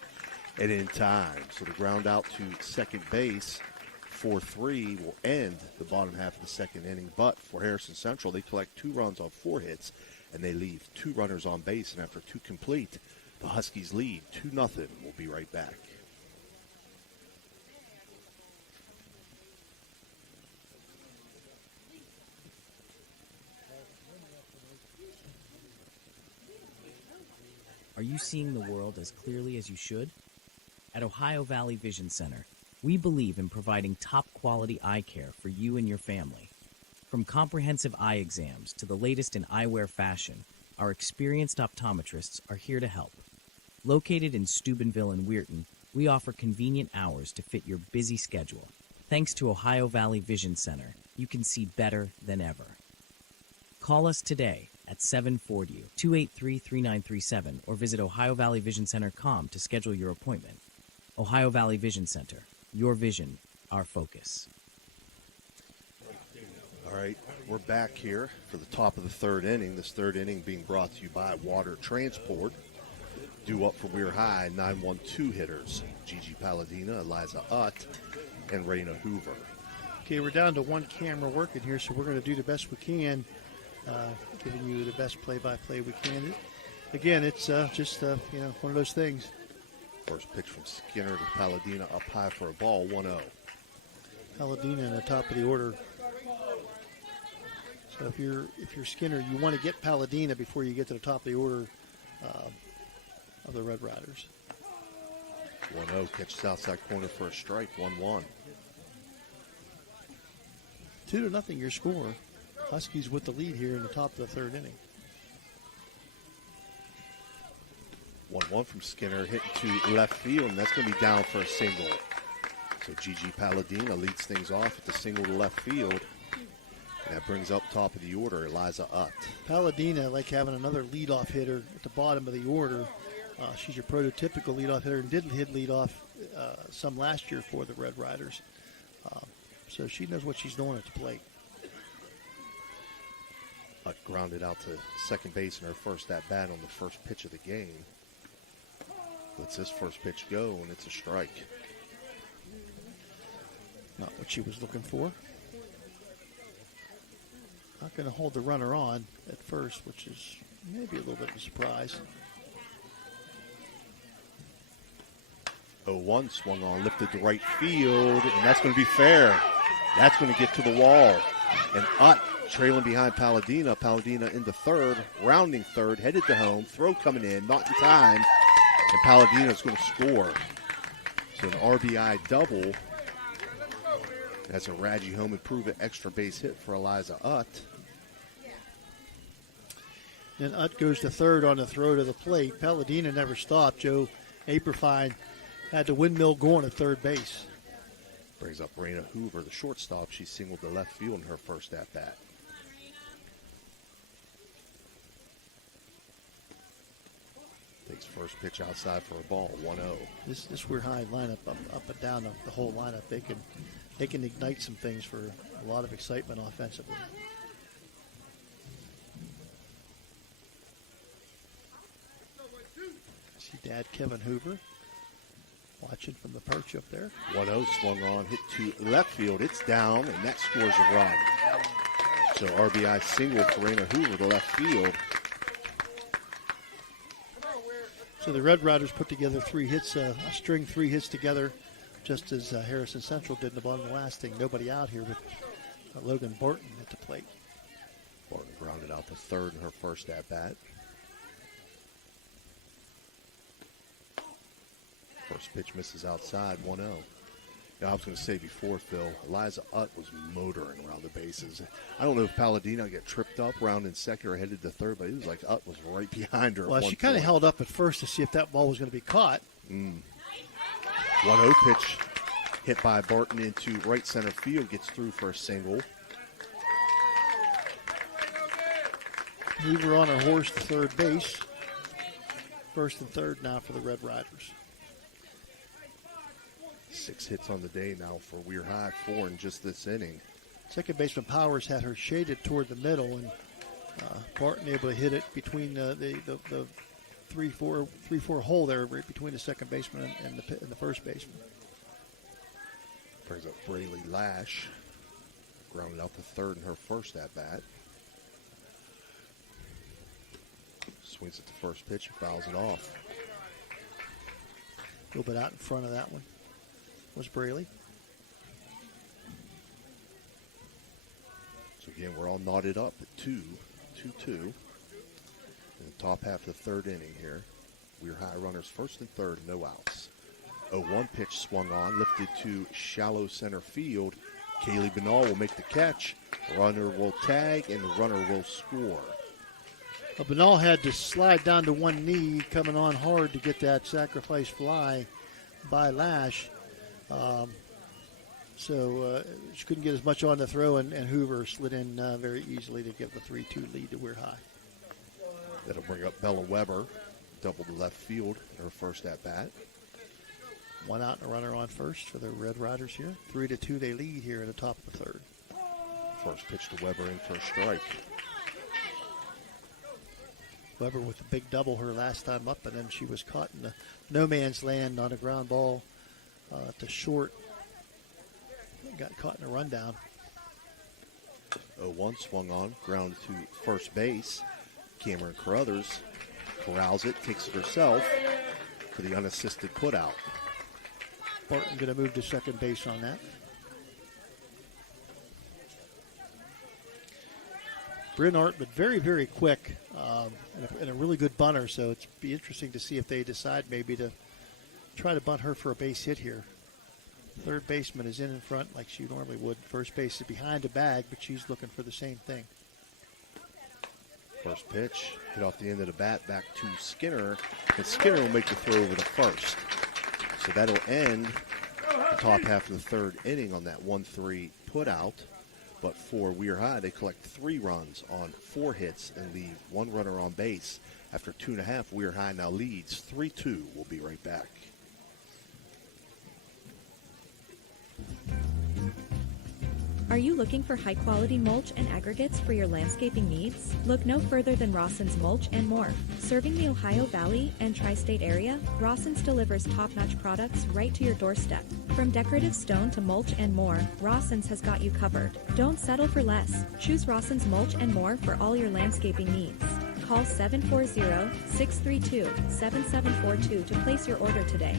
And in time. So the ground out to second base, 4-3 will end the bottom half of the second inning. But for Harrison Central, they collect 2 runs on 4 hits, and they leave 2 runners on base. And after 2 complete, the Huskies lead 2-0. We'll be right back. Are you seeing the world as clearly as you should? At Ohio Valley Vision Center, we believe in providing top-quality eye care for you and your family. From comprehensive eye exams to the latest in eyewear fashion, our experienced optometrists are here to help. Located in Steubenville and Weirton, we offer convenient hours to fit your busy schedule. Thanks to Ohio Valley Vision Center, you can see better than ever. Call us today at 740-283-3937 or visit OhioValleyVisionCenter.com to schedule your appointment. Ohio Valley Vision Center. Your vision, our focus. All right, we're back here for the top of the third inning. This third inning being brought to you by Water Transport. Due up for Weir High, 9-1-2 hitters. Gigi Palladina, Eliza Utt, and Raina Hoover. Okay, we're down to 1 camera working here, so we're going to do the best we can, giving you the best play-by-play we can. Again, it's just one of those things. First pitch from Skinner to Palladina up high for a ball, 1-0. Palladina in the top of the order. So if you're Skinner, you want to get Palladina before you get to the top of the order of the Red Riders. 1-0, catches outside corner for a strike, 1-1. 2-0 your score. Huskies with the lead here in the top of the third inning. 1-1 from Skinner, hitting to left field, and that's going to be down for a single. So Gigi Palladina leads things off with the single to left field. And that brings up top of the order Eliza Utt. Palladina, like having another leadoff hitter at the bottom of the order. She's your prototypical leadoff hitter and did hit leadoff some last year for the Red Riders. So she knows what she's doing at the plate. Utt grounded out to second base in her first at-bat on the first pitch of the game. Lets this first pitch go, and it's a strike. Not what she was looking for. Not going to hold the runner on at first, which is maybe a little bit of a surprise. 0-1 swung on, lifted to right field, and that's going to be fair. That's going to get to the wall. And Utt trailing behind Palladina. Palladina into third, rounding third, headed to home. Throw coming in, not in time. And Palladina's going to score. So an RBI double. That's a Radji home improvement extra base hit for Eliza Utt. Then Utt goes to third on the throw to the plate. Palladina never stopped. Joe Aperfine had the windmill going at third base. Brings up Raina Hoover, the shortstop. She singled to left field in her first at-bat. Takes first pitch outside for a ball, 1-0. This Weir High lineup, up and down the whole lineup, they can ignite some things for a lot of excitement offensively. See Dad Kevin Hoover watching from the perch up there. 1-0 swung on, hit to left field. It's down, and that scores a run. So RBI single for Raina Hoover to left field. So the Red Riders put together three hits, a string 3 hits together, just as Harrison Central did in the bottom of the last thing. Nobody out here with Logan Barton at the plate. Barton grounded out to third in her first at-bat. First pitch misses outside, 1-0. Yeah, I was going to say before, Phil, Eliza Utt was motoring around the bases. I don't know if Palladino got tripped up rounding second or headed to third, but it was like Utt was right behind her. Well, she kind of held up at first to see if that ball was going to be caught. 1-0 pitch hit by Barton into right center field, gets through for a single. Hoover on her horse to third base. First and third now for the Red Riders. 6 hits on the day now for Weir High, 4 in just this inning. Second baseman Powers had her shaded toward the middle, and Barton able to hit it between the 3-4 hole there, right between the second baseman and the first baseman. Brings up Braylee Lash, grounded out to third in her first at bat. Swings at the first pitch and fouls it off. A little bit out in front of that one was Braley. So again, we're all knotted up at 2-2 in the top half of the third inning here. Weir High runners first and third, no outs. 0-1 pitch swung on, lifted to shallow center field. Kaylee Benall will make the catch. Runner will tag, and the runner will score. Benall had to slide down to one knee, coming on hard to get that sacrifice fly by Lash. So she couldn't get as much on the throw, and Hoover slid in very easily to give the 3-2 lead to Weir High. That'll bring up Bella Weber, double to left field in her first at-bat. One out and a runner on first for the Red Riders here. 3-2 they lead here in the top of the third. First pitch to Weber in for a strike. Weber with a big double her last time up, and then she was caught in the no man's land on a ground ball to short. Got caught in a rundown. 0-1 swung on, ground to first base. Cameron Carruthers corrals it, takes it herself for the unassisted putout. Barton going to move to second base on that. Bryn Artman very, very quick and a really good bunter, so it's be interesting to see if they decide maybe to try to bunt her for a base hit here. Third baseman is in front like she normally would. First base is behind the bag, but she's looking for the same thing. First pitch, hit off the end of the bat, back to Skinner, and Skinner will make the throw over to first. So that'll end the top half of the third inning on that 1-3 put out. But for Weir High, they collect 3 runs on 4 hits and leave 1 runner on base. After 2.5, Weir High now leads 3-2. We'll be right back. Are you looking for high-quality mulch and aggregates for your landscaping needs? Look no further than Rawson's Mulch and More. Serving the Ohio Valley and tri-state area, Rawson's delivers top-notch products right to your doorstep. From decorative stone to mulch and more, Rawson's has got you covered. Don't settle for less. Choose Rawson's Mulch and More for all your landscaping needs. Call 740-632-7742 to place your order today.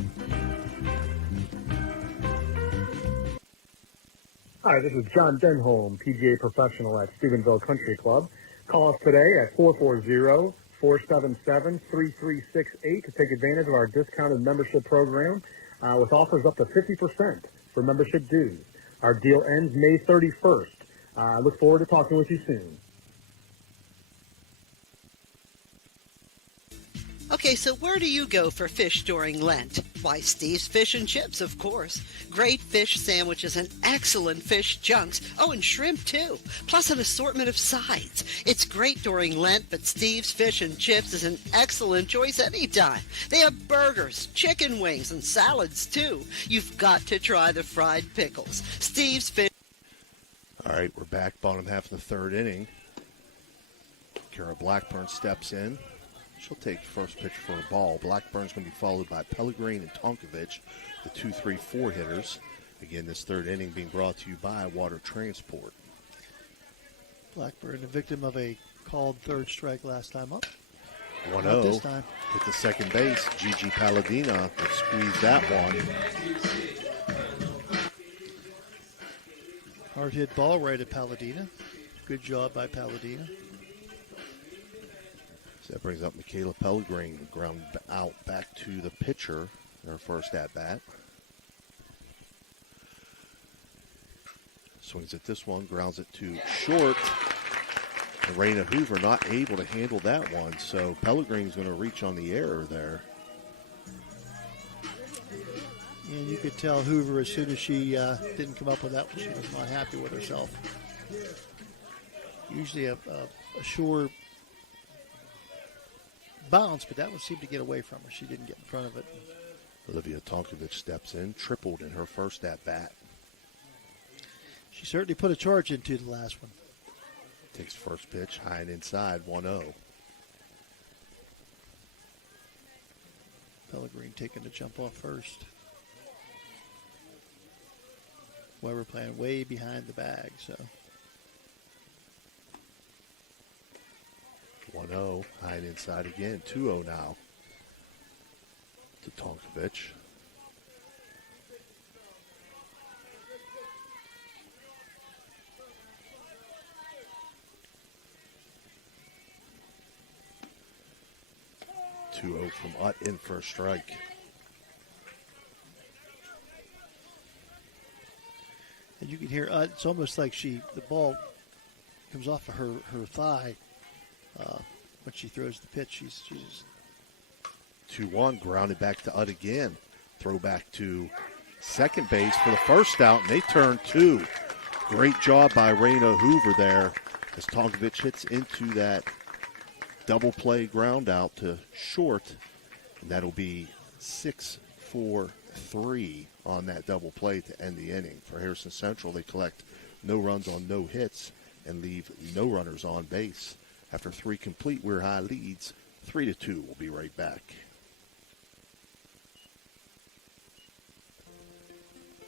Hi, this is John Denholm, PGA professional at Steubenville Country Club. Call us today at 440-477-3368 to take advantage of our discounted membership program with offers up to 50% for membership dues. Our deal ends May 31st. I look forward to talking with you soon. Okay, so where do you go for fish during Lent? Why, Steve's Fish and Chips, of course. Great fish sandwiches and excellent fish junks. Oh, and shrimp, too. Plus an assortment of sides. It's great during Lent, but Steve's Fish and Chips is an excellent choice anytime. They have burgers, chicken wings, and salads, too. You've got to try the fried pickles. Steve's Fish... All right, we're back, bottom half of the third inning. Kara Blackburn steps in. She'll take the first pitch for a ball. Blackburn's going to be followed by Pellegrini and Tonkovich, the 2-3-4 hitters. Again, this third inning being brought to you by Water Transport. Blackburn, the victim of a called third strike last time up. 1-0. Not this time. Hit the second base. Gigi Palladina will squeeze that one. Hard hit ball right at Palladina. Good job by Palladina. So that brings up Michaela Pellegrini, ground out back to the pitcher, her first at-bat. Swings at this one, grounds it to short. And Raina Hoover not able to handle that one, so Pellegrini's going to reach on the error there. And you could tell Hoover, as soon as she didn't come up with that one, she was not happy with herself. Usually a sure bounce, but that one seemed to get away from her. She didn't get in front of it. Olivia Tonkovich steps in, tripled in her first at-bat. She certainly put a charge into the last one. Takes first pitch, high and inside, 1-0. Pellegrini taking the jump off first. Weber playing way behind the bag, so. 1-0, high and inside again, 2-0 now to Tonkovich. From Utt in for a strike. And you can hear Utt, it's almost like the ball comes off of her thigh when she throws the pitch. She's 2-1, grounded back to Utt again. Throw back to second base for the first out, and they turn 2. Great job by Raina Hoover there as Tonkovich hits into that double play ground out to short, and that'll be 6-4-3 on that double play to end the inning. For Harrison Central, they collect no runs on no hits and leave no runners on base. After 3 complete, Weir High leads 3-2. We'll be right back.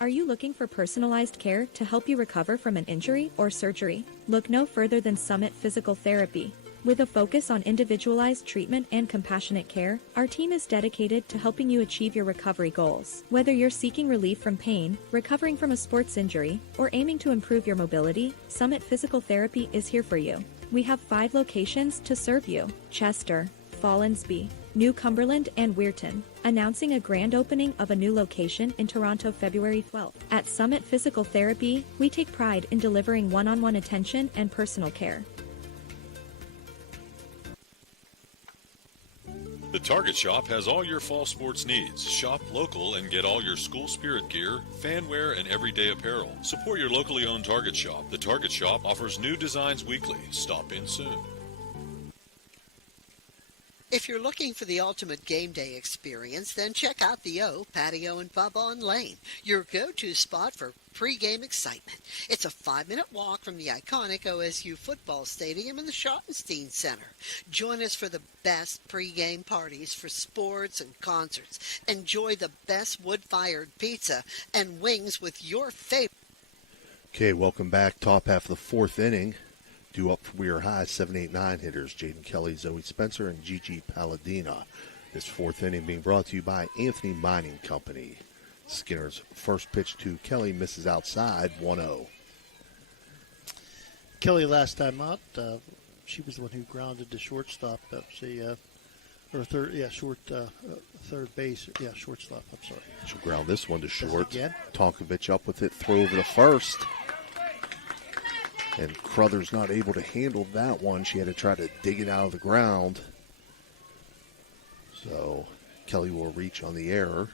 Are you looking for personalized care to help you recover from an injury or surgery? Look no further than Summit Physical Therapy. With a focus on individualized treatment and compassionate care, our team is dedicated to helping you achieve your recovery goals. Whether you're seeking relief from pain, recovering from a sports injury, or aiming to improve your mobility, Summit Physical Therapy is here for you. We have 5 locations to serve you: Chester, Fallensby, New Cumberland, and Weirton, announcing a grand opening of a new location in Toronto February 12th. At Summit Physical Therapy, we take pride in delivering one-on-one attention and personal care. The Target Shop has all your fall sports needs. Shop local and get all your school spirit gear, fan wear, and everyday apparel. Support your locally owned Target Shop. The Target Shop offers new designs weekly. Stop in soon. If you're looking for the ultimate game day experience, then check out the O Patio and Pub on Lane, your go-to spot for pregame excitement. It's a 5-minute walk from the iconic OSU football stadium in the Schottenstein Center. Join us for the best pregame parties for sports and concerts. Enjoy the best wood-fired pizza and wings with your favorite. Okay, welcome back. Top half of the fourth inning. Due up for Weir High, 7-8-9 hitters, Jaden Kelly, Zoe Spencer, and Gigi Palladina. This fourth inning being brought to you by Anthony Mining Company. Skinner's first pitch to Kelly misses outside, 1-0. Kelly last time out, she was the one who grounded to shortstop. Third base. Yeah, shortstop, I'm sorry. She'll ground this one to short. Again. Tonkovich up with it, throw over to first. And Crothers not able to handle that one. She had to try to dig it out of the ground. So Kelly will reach on the error.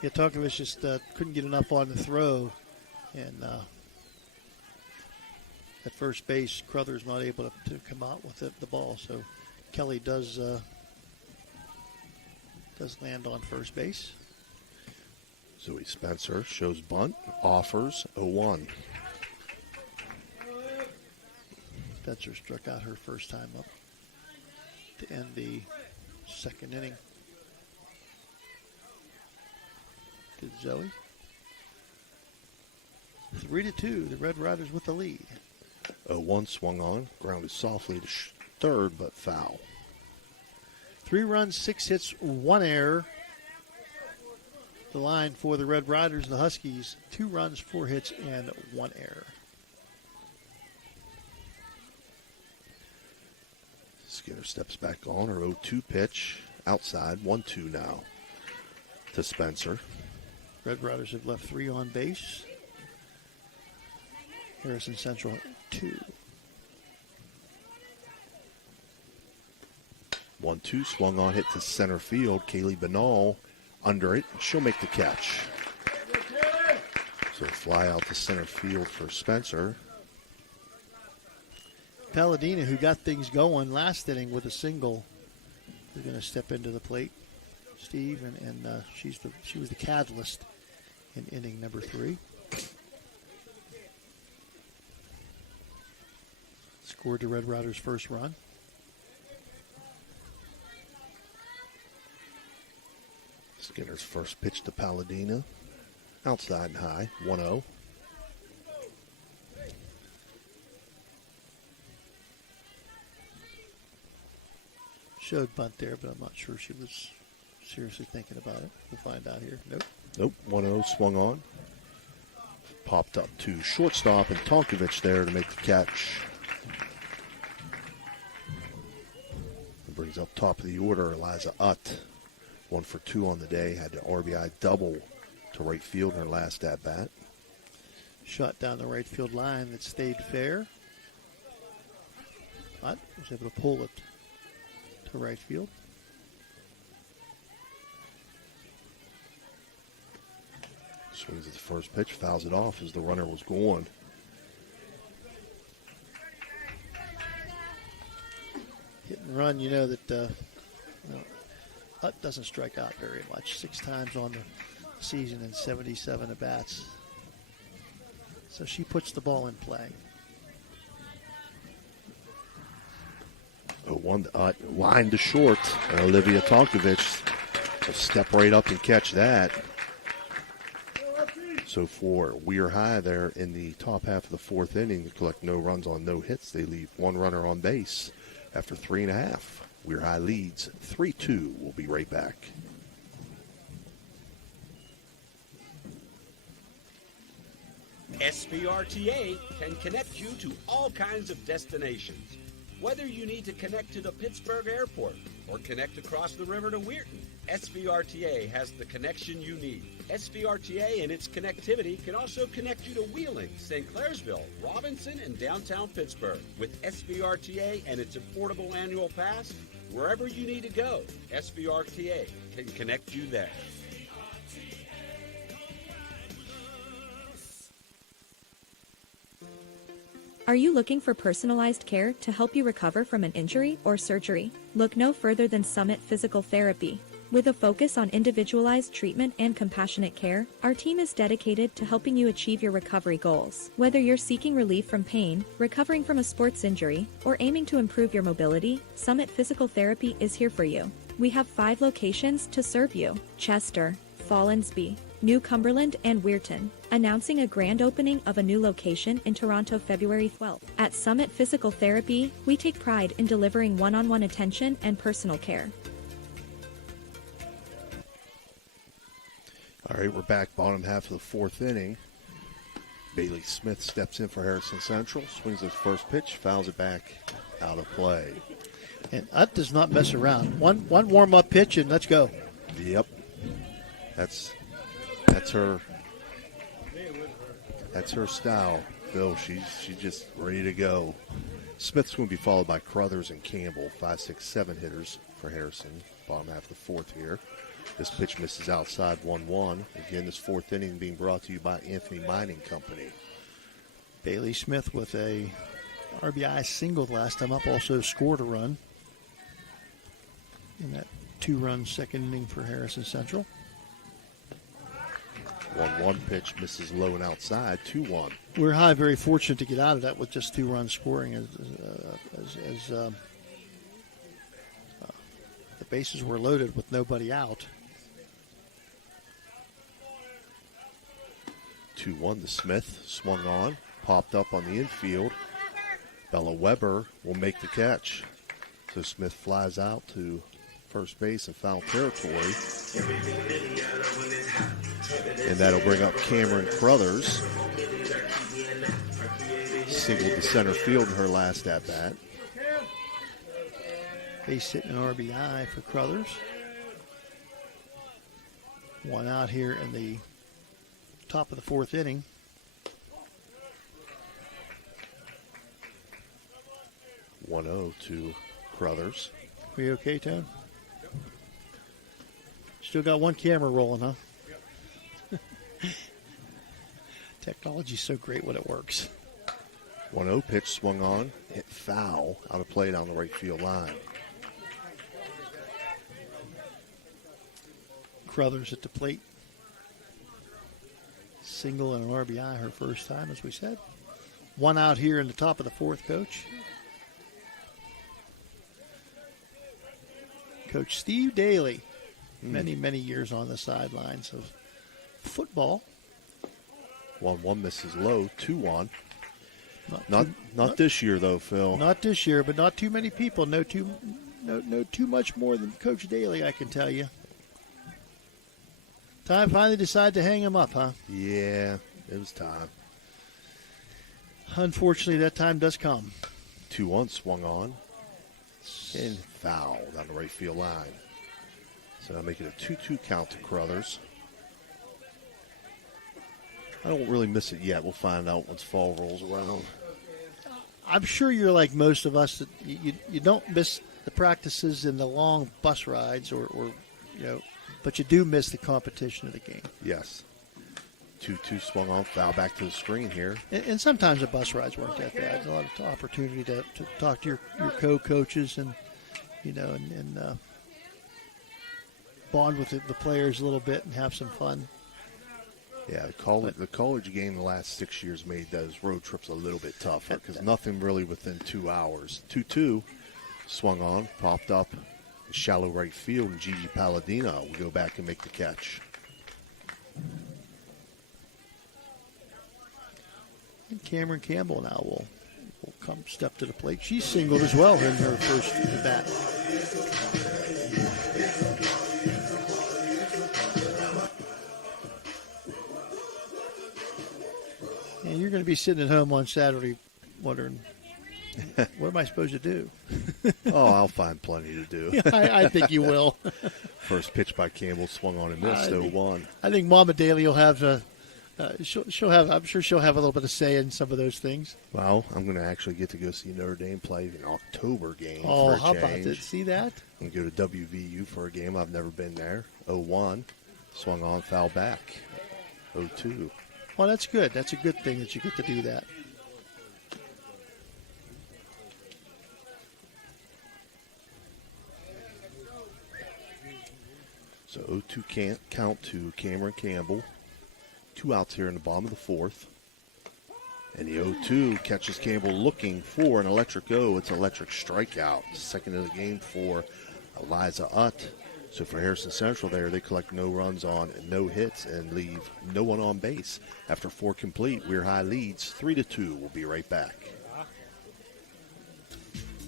Yeah, Tonkovich just couldn't get enough on the throw. And at first base, Crothers not able to come out with the ball. So Kelly does land on first base. Zoe Spencer shows bunt, offers 0-1. Spencer struck out her first time up to end the second inning. Good Zoe. 3-2, the Red Riders with the lead. 0-1 swung on, grounded softly to third, but foul. 3 runs, 6 hits, 1 error. The line for the Red Riders and the Huskies, 2 runs, 4 hits, and 1 error. Skinner steps back on her 0-2 pitch. Outside, 1-2 now to Spencer. Red Riders have left 3 on base. Harrison Central, 2. 1-2 swung on, hit to center field. Kaylee Banal under it. She'll make the catch. So fly out to center field for Spencer. Palladina, who got things going last inning with a single, is going to step into the plate, Steve, and she was the catalyst in inning number 3. Scored the Red Riders' first run. Skinner's first pitch to Palladina. Outside and high, 1-0. Showed bunt there, but I'm not sure she was seriously thinking about it. We'll find out here. Nope, 1-0 swung on. Popped up to shortstop, and Tonkovich there to make the catch. It brings up top of the order Eliza Utt. 1 for 2 on the day. Had an RBI double to right field in her last at-bat. Shot down the right field line that stayed fair. Utt was able to pull it to right field. Swings at the first pitch, fouls it off as the runner was going. Hit and run, you know that Utt doesn't strike out very much. 6 times on the season and 77 at-bats. So she puts the ball in play. 0-1 to Utt, line to short, and Olivia Tonkovich will step right up and catch that. So for Weir High there in the top half of the fourth inning, they collect no runs on no hits. They leave 1 runner on base after 3.5. Weir High leads 3-2. We'll be right back. SVRTA can connect you to all kinds of destinations. Whether you need to connect to the Pittsburgh Airport or connect across the river to Weirton, SVRTA has the connection you need. SVRTA and its connectivity can also connect you to Wheeling, St. Clairsville, Robinson, and downtown Pittsburgh. With SVRTA and its affordable annual pass, wherever you need to go, SVRTA can connect you there. Are you looking for personalized care to help you recover from an injury or surgery? Look no further than Summit Physical Therapy. With a focus on individualized treatment and compassionate care, our team is dedicated to helping you achieve your recovery goals. Whether you're seeking relief from pain, recovering from a sports injury, or aiming to improve your mobility, Summit Physical Therapy is here for you. We have 5 locations to serve you: Chester, Fallensby, New Cumberland, and Weirton. Announcing a grand opening of a new location in Toronto February 12th. At Summit Physical Therapy, we take pride in delivering one-on-one attention and personal care. All right, we're back, bottom half of the 4th inning. Bailey Smith steps in for Harrison Central, swings his first pitch, fouls it back out of play. And Utt does not mess around. One warm-up pitch and let's go. Yep. That's her style, Phil. She's just ready to go. Smith's going to be followed by Crothers and Campbell, 5, 6, 7 hitters for Harrison. Bottom half of the 4th here. This pitch misses outside 1-1. Again, this 4th inning being brought to you by Anthony Mining Company. Bailey Smith with a RBI single last time up, also scored a run in that 2-run second inning for Harrison Central. 1-1 pitch misses low and outside, 2-1. Weir High very fortunate to get out of that with just 2 runs scoring as the bases were loaded with nobody out. 2-1 to Smith, swung on, popped up on the infield. Bella Weber will make the catch. So Smith flies out to first base in foul territory. And that'll bring up Cameron Crothers. Singled to center field in her last at-bat. Base hit an RBI for Crothers. 1 out here in the top of the 4th inning. (1-0) to Crothers. Are you okay, Tone? Still got one camera rolling, huh? Technology's so great when it works. 1-0 pitch swung on, hit foul, out of play down the right field line. Crothers at the plate. Single and an RBI her first time, as we said. 1 out here in the top of the 4th, Coach. Coach Steve Daly. Many years on the sidelines of football. 1-1 misses low, 2-1. Not this year, though, Phil. Not this year, but not too many people know too much more than Coach Daly, I can tell you. Time finally decided to hang him up, huh? Yeah, it was time. Unfortunately, that time does come. 2-1 swung on and foul down the right field line. So now make it a 2-2 count to Crothers. I don't really miss it yet. We'll find out once fall rolls around. I'm sure you're like most of us that you don't miss the practices and the long bus rides or but you do miss the competition of the game. Yes. 2-2 swung on, foul back to the screen here. And sometimes the bus rides weren't that bad. There's a lot of opportunity to talk to your co-coaches and bond with the players a little bit and have some fun. Yeah, the college game the last 6 years made those road trips a little bit tougher because nothing really within 2 hours. 2-2 swung on, popped up in shallow right field, and Gigi Palladino will go back and make the catch. And Cameron Campbell now will come step to the plate. She's singled as well in her first at bat. And you're going to be sitting at home on Saturday wondering, What am I supposed to do? Oh, I'll find plenty to do. Yeah, I think you will. First pitch by Campbell swung on and missed. 0-1. I think Mama Daly will have. She'll have. I'm sure she'll have a little bit of say in some of those things. Well, I'm going to actually get to go see Notre Dame play an October game. Oh, for a how change. about that? See that? And go to WVU for a game. I've never been there. 0-1. Swung on, foul back. 0-2. Well, that's good. That's a good thing that you get to do that. So 0-2 count to Cameron Campbell. 2 outs here in the bottom of the fourth. And the 0-2 catches Campbell looking for an electric O. It's an electric strikeout. Second of the game for Eliza Utt. So for Harrison Central there, they collect no runs on and no hits and leave no one on base. After 4 complete, Weir High leads 3-2. We'll be right back.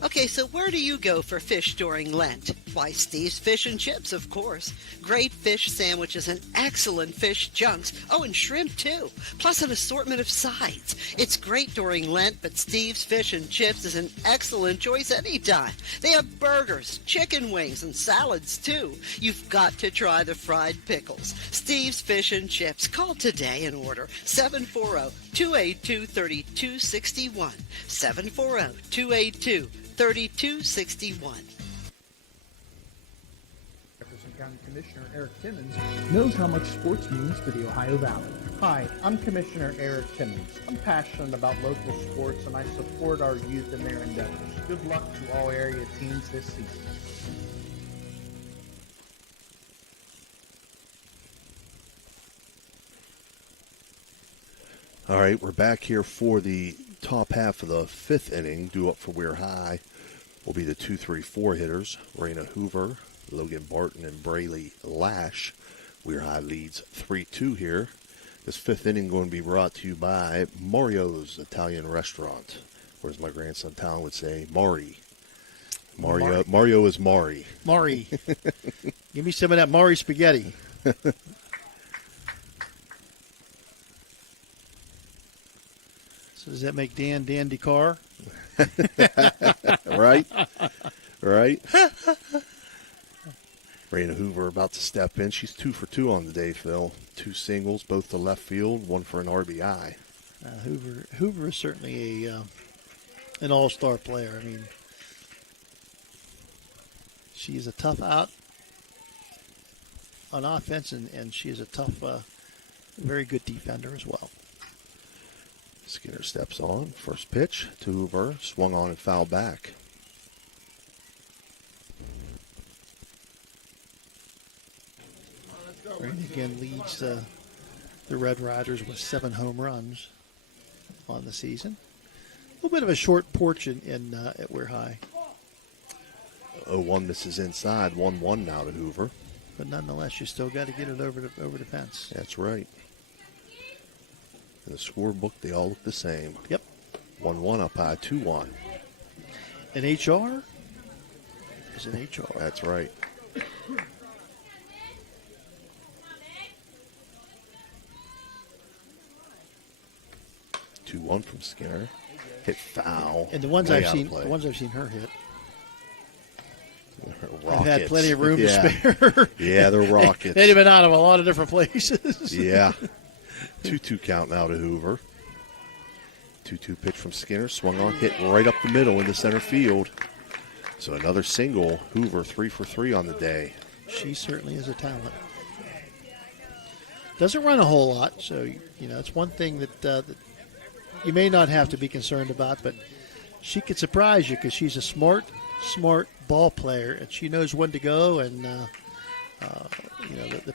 Okay, so where do you go for fish during Lent? Why, Steve's Fish and Chips, of course. Great fish sandwiches and excellent fish junks. Oh, and shrimp, too. Plus an assortment of sides. It's great during Lent, but Steve's Fish and Chips is an excellent choice anytime. They have burgers, chicken wings, and salads, too. You've got to try the fried pickles. Steve's Fish and Chips. Call today and order 740-282-3261. 740-282-3261. Jefferson County Commissioner Eric Timmons knows how much sports means to the Ohio Valley. Hi, I'm Commissioner Eric Timmons. I'm passionate about local sports and I support our youth in their endeavors. Good luck to all area teams this season. All right, we're back here for the top half of the 5th inning. Due up for Weir High will be the 2-3-4 hitters. Raina Hoover, Logan Barton, and Braley Lash. Weir High leads 3-2 here. This 5th inning going to be brought to you by Mario's Italian Restaurant. Or as my grandson Talon would say, Mari. Mario is Mari. Mari. Give me some of that Mari spaghetti. So does that make Dan DeCar? Right? Right? Raina Hoover about to step in. She's 2 for 2 on the day, Phil. 2 singles, both to left field, 1 for an RBI. Hoover is certainly an all-star player. I mean, she is a tough out on offense, and she is a tough, very good defender as well. Skinner steps on. First pitch to Hoover. Swung on and fouled back. Randy again leads the Red Riders with 7 home runs on the season. A little bit of a short porch at Weir High. 0-1 misses inside. 1-1 now to Hoover. But nonetheless, you still got to get it over the fence. That's right. In the scorebook, they all look the same. Yep. 1-1 up high, 2-1. An HR is an HR. That's right. Two-one from Skinner. Hit foul. And the ones I've seen her hit. Rockets. I've had plenty of room to spare. Yeah, they're rockets. They've been out of a lot of different places. Yeah. 2-2 count now to Hoover. 2-2 pitch from Skinner. Swung on, hit right up the middle into center field. So another single. Hoover 3 for 3 on the day. She certainly is a talent. Doesn't run a whole lot, so it's one thing that you may not have to be concerned about, but she could surprise you because she's a smart ball player, and she knows when to go and the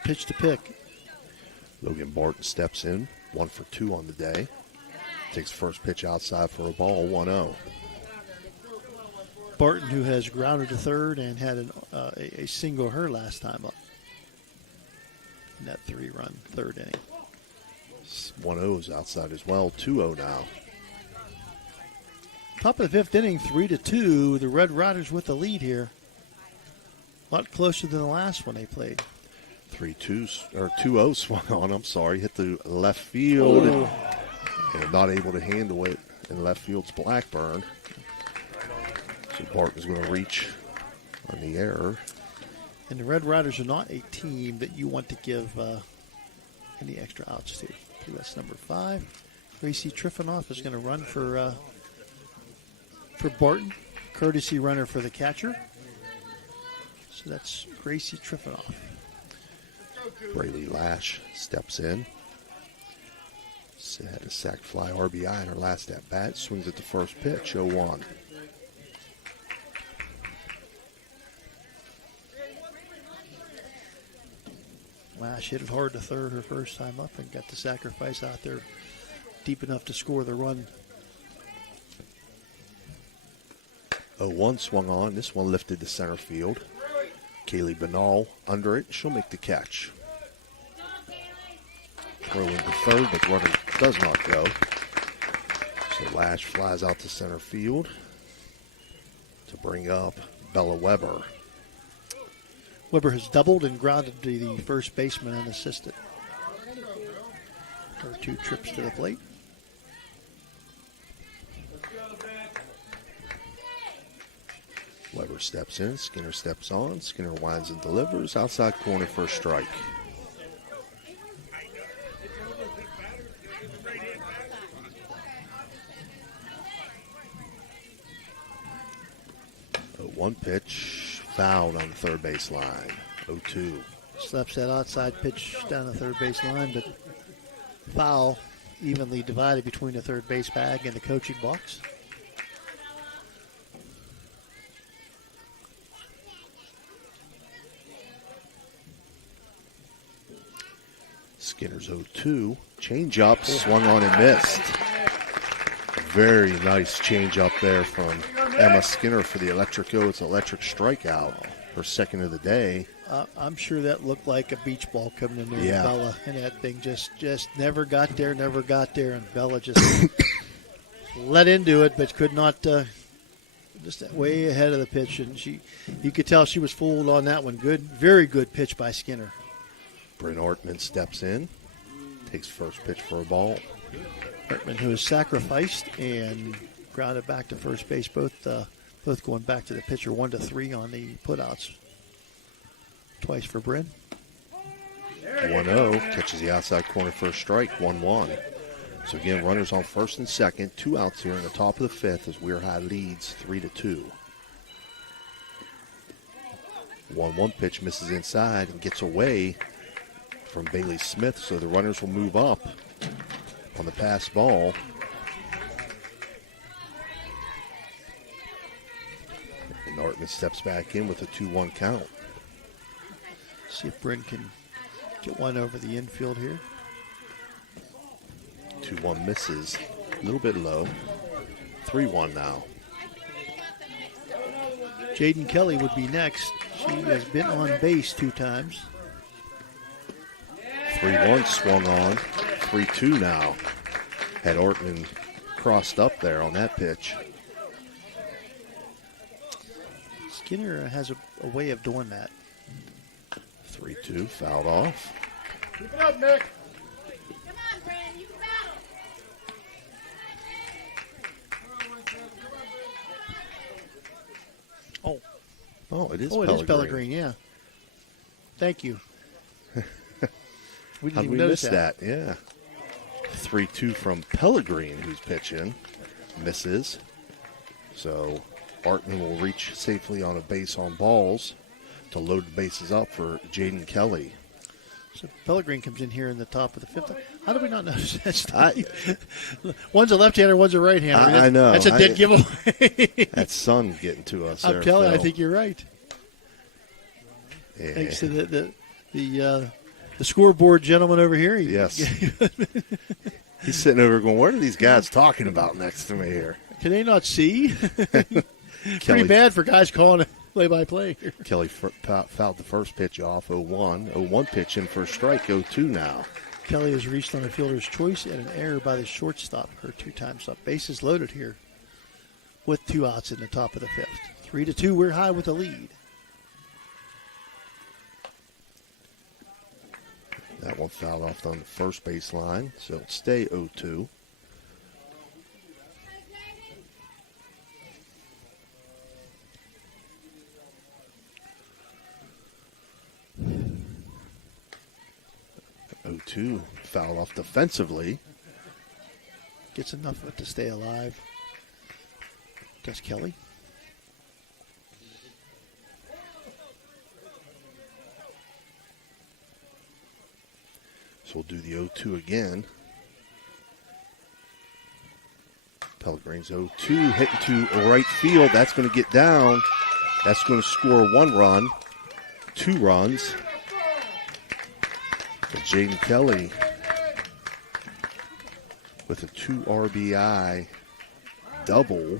pitch to pick. Logan Barton steps in, 1 for 2 on the day. Takes first pitch outside for a ball, 1-0. Barton, who has grounded to third and had a single her last time up in that 3-run third inning. 1-0 is outside as well, 2-0 now. Top of the 5th inning, 3-2. The Red Riders with the lead here. A lot closer than the last one they played. 2-0 swung on. I'm sorry, hit the left field and not able to handle it. And left field's Blackburn. So Barton's going to reach on the error. And the Red Riders are not a team that you want to give any extra outs to. Okay, that's number 5. Gracie Trifonoff is going to run for Barton. Courtesy runner for the catcher. So that's Gracie Trifonoff. Braylee Lash steps in. Had a sac fly RBI in her last at bat. Swings at the first pitch, 0-1. Lash hit it hard to third her first time up and got the sacrifice out there deep enough to score the run. 0-1 swung on. This one lifted to center field. Kaylee Banal under it. She'll make the catch. Throw into third, but the runner does not go. So Lash flies out to center field to bring up Bella Weber. Weber has doubled and grounded to the first baseman unassisted. Her 2 trips to the plate. Weber steps in, Skinner steps on, Skinner winds and delivers, outside corner for a strike. One pitch, fouled on the third base line, 0-2. Slaps that outside pitch down the third base line, but foul evenly divided between the third base bag and the coaching box. Skinner's 0-2. Change up, swung on and missed. Very nice change up there from Emma Skinner for the electric O. It's an electric strikeout. Her second of the day. I'm sure that looked like a beach ball coming in there Yeah. to Bella. And that thing just never got there. And Bella just let into it, but could not, just way ahead of the pitch. And you could tell she was fooled on that one. Good, very good pitch by Skinner. Bryn Ortman steps in, takes first pitch for a ball. Ortman, who is sacrificed and grounded back to first base, both going back to the pitcher, 1-3 on the putouts. Twice for Bryn. 1-0, catches the outside corner for a strike, 1-1. So again, runners on first and second, 2 outs here in the top of the 5th as Weir High leads 3-2. 1-1 pitch misses inside and gets away from Bailey Smith, so the runners will move up on the pass ball. And Ortman steps back in with a 2-1 count. See if Bryn can get one over the infield here. 2-1 misses, a little bit low. 3-1 now. Jaden Kelly would be next. She has been on base 2 times. 3-1 swung on. 3-2 now. Had Ortman crossed up there on that pitch. Skinner has a way of doing that. 3-2, fouled off. Keep it up, Nick. Oh, it is Pellegrini. Pellegrini. It is Pellegrini, yeah. Thank you. We didn't How'd even we notice miss that? Yeah. 3-2 from Pellegrini, who's pitching. Misses. So Ortman will reach safely on a base on balls to load the bases up for Jaden Kelly. So Pellegrini comes in here in the top of the 5th. How did we not notice that? One's a left-hander, one's a right-hander. I know. That's a dead giveaway. That sun getting to us there, I'm telling you, I Phil. think you're right. Yeah. Thanks to the scoreboard gentleman over here. Yes. He's sitting over going, what are these guys talking about next to me here? Can they not see? Kelly- Pretty bad for guys calling play-by-play here. Kelly fouled the first pitch off, 0-1. 0-1 pitch in for a strike, 0-2 now. Kelly has reached on a fielder's choice and an error by the shortstop. Her 2 times up. Bases loaded here with 2 outs in the top of the 5th. 3-2, we're high with the lead. That one fouled off on the first baseline, so it'll stay 0-2. 0-2. Foul off defensively. Gets enough of it to stay alive. Does Kelly? So we'll do the 0-2 again. Pellegrini's 0-2, hitting to right field. That's going to get down. That's going to score 1 run, 2 runs. Jaden Kelly with a 2 RBI double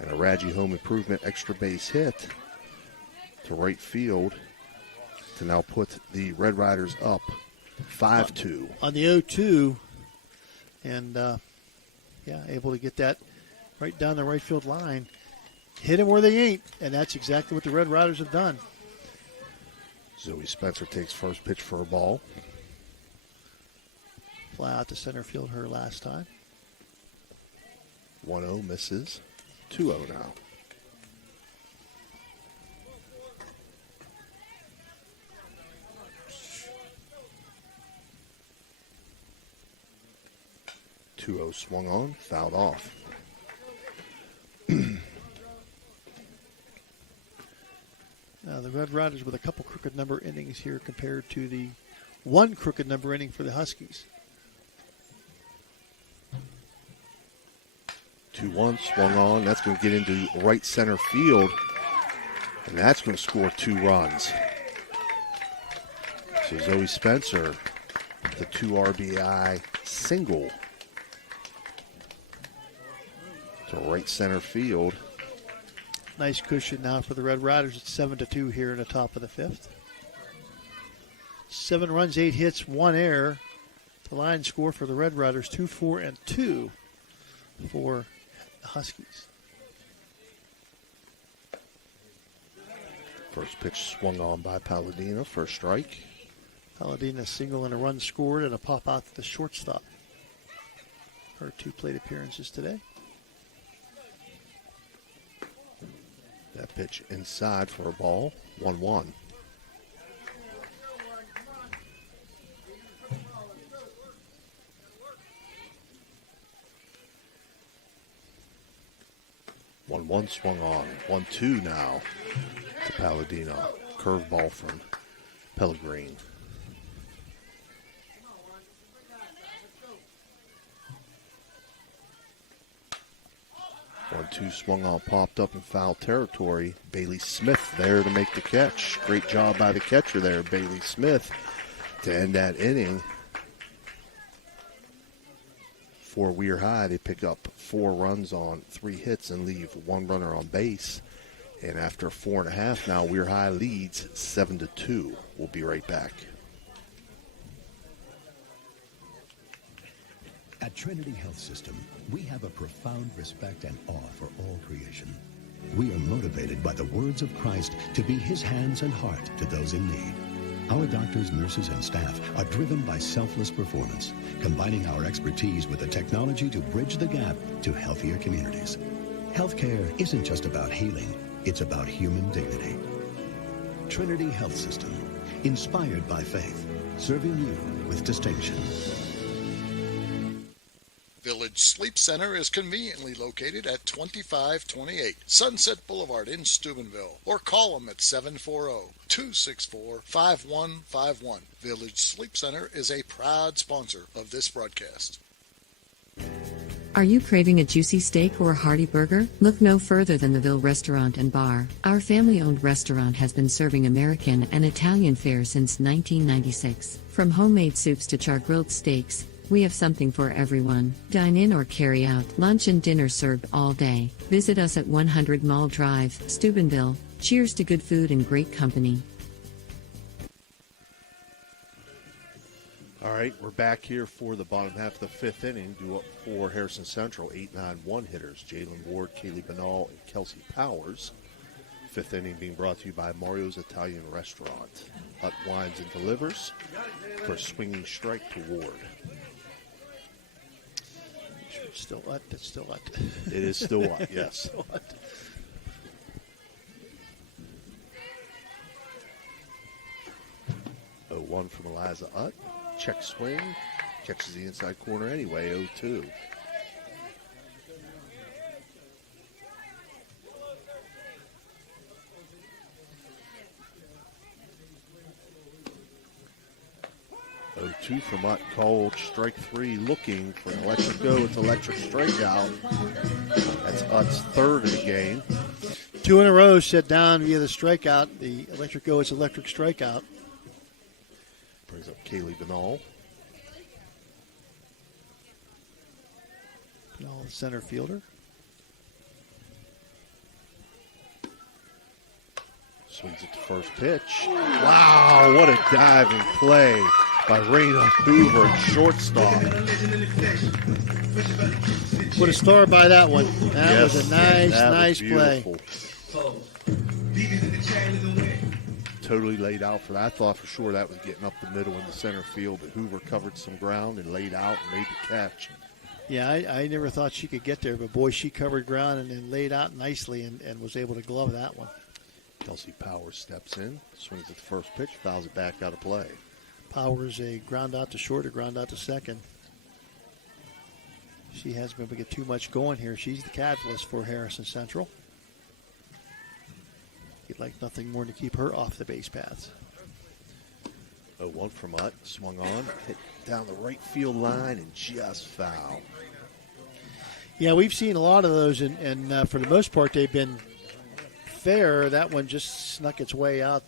and a Radji home improvement extra base hit to right field to now put the Red Riders up 5-2. On the 0-2, and able to get that right down the right field line. Hit them where they ain't, and that's exactly what the Red Riders have done. Zoe Spencer takes first pitch for a ball. Fly out to center field her last time. 1-0 misses. 2-0 now. Swung on, fouled off. Now the Red Riders with a couple crooked number innings here compared to the 1 crooked number inning for the Huskies. 2-1 swung on. That's going to get into right center field, and that's going to score 2 runs. So Zoe Spencer, the 2 RBI single to right center field. Nice cushion now for the Red Riders. It's 7-2 here in the top of the 5th. 7 runs, 8 hits, 1 error. The line score for the Red Riders, 2-4 and 2 for the Huskies. First pitch swung on by Palladino for a strike. Palladino single and a run scored and a pop out to the shortstop. Her 2 plate appearances today. That pitch inside for a ball, 1-1. One swung on. 1-2 now to Palladino. Curveball from Pellegrini. One-two swung on, popped up in foul territory. Bailey Smith there to make the catch. Great job by the catcher there, Bailey Smith, to end that inning. For Weir High, they pick up 4 runs on 3 hits and leave 1 runner on base. And after 4.5 now, Weir High leads 7-2. We'll be right back. At Trinity Health System, we have a profound respect and awe for all creation. We are motivated by the words of Christ to be his hands and heart to those in need. Our doctors, nurses, and staff are driven by selfless performance, combining our expertise with the technology to bridge the gap to healthier communities. Healthcare isn't just about healing, it's about human dignity. Trinity Health System, inspired by faith, serving you with distinction. Village Sleep Center is conveniently located at 2528 Sunset Boulevard in Steubenville, or call them at 740-264-5151. Village Sleep Center is a proud sponsor of this broadcast. Are you craving a juicy steak or a hearty burger? Look no further than the Ville Restaurant and Bar. Our family-owned restaurant has been serving American and Italian fare since 1996. From homemade soups to char-grilled steaks, we have something for everyone. Dine in or carry out. Lunch and dinner served all day. Visit us at 100 Mall Drive, Steubenville. Cheers to good food and great company. All right, we're back here for the bottom half of the 5th inning. Due up for Harrison Central, 8-9-1 hitters. Jalen Ward, Kaylee Banal, and Kelsey Powers. 5th inning being brought to you by Mario's Italian Restaurant. Hutt winds and delivers for a swinging strike to Ward. It's still Hutt. It's still Hutt. It is still Hutt, yes. Still Hutt. 0-1 from Eliza Hutt. Check swing. Catches the inside corner anyway, 0-2. From Mutt, called strike 3, looking for an electric go. It's electric strikeout. That's Utt's third of the game. 2 in a row set down via the strikeout. The electric go is electric strikeout. Brings up Kaylee Benall. Benall, the center fielder. Swings at the first pitch. Wow, what a diving play by Raina Hoover at shortstop. Put a star by that one. That was a nice play. Totally laid out for that. I thought for sure that was getting up the middle in the center field, but Hoover covered some ground and laid out and made the catch. Yeah, I never thought she could get there, but boy, she covered ground and then laid out nicely and was able to glove that one. Kelsey Powers steps in, swings at the first pitch, fouls it back out of play. Powers a ground out to short, a ground out to second. She hasn't been able to get too much going here. She's the catalyst for Harrison Central. You'd like nothing more than to keep her off the base paths. 0-1 from Mutt, swung on, hit down the right field line and just foul. Yeah, we've seen a lot of those, and for the most part, they've been fair. That one just snuck its way out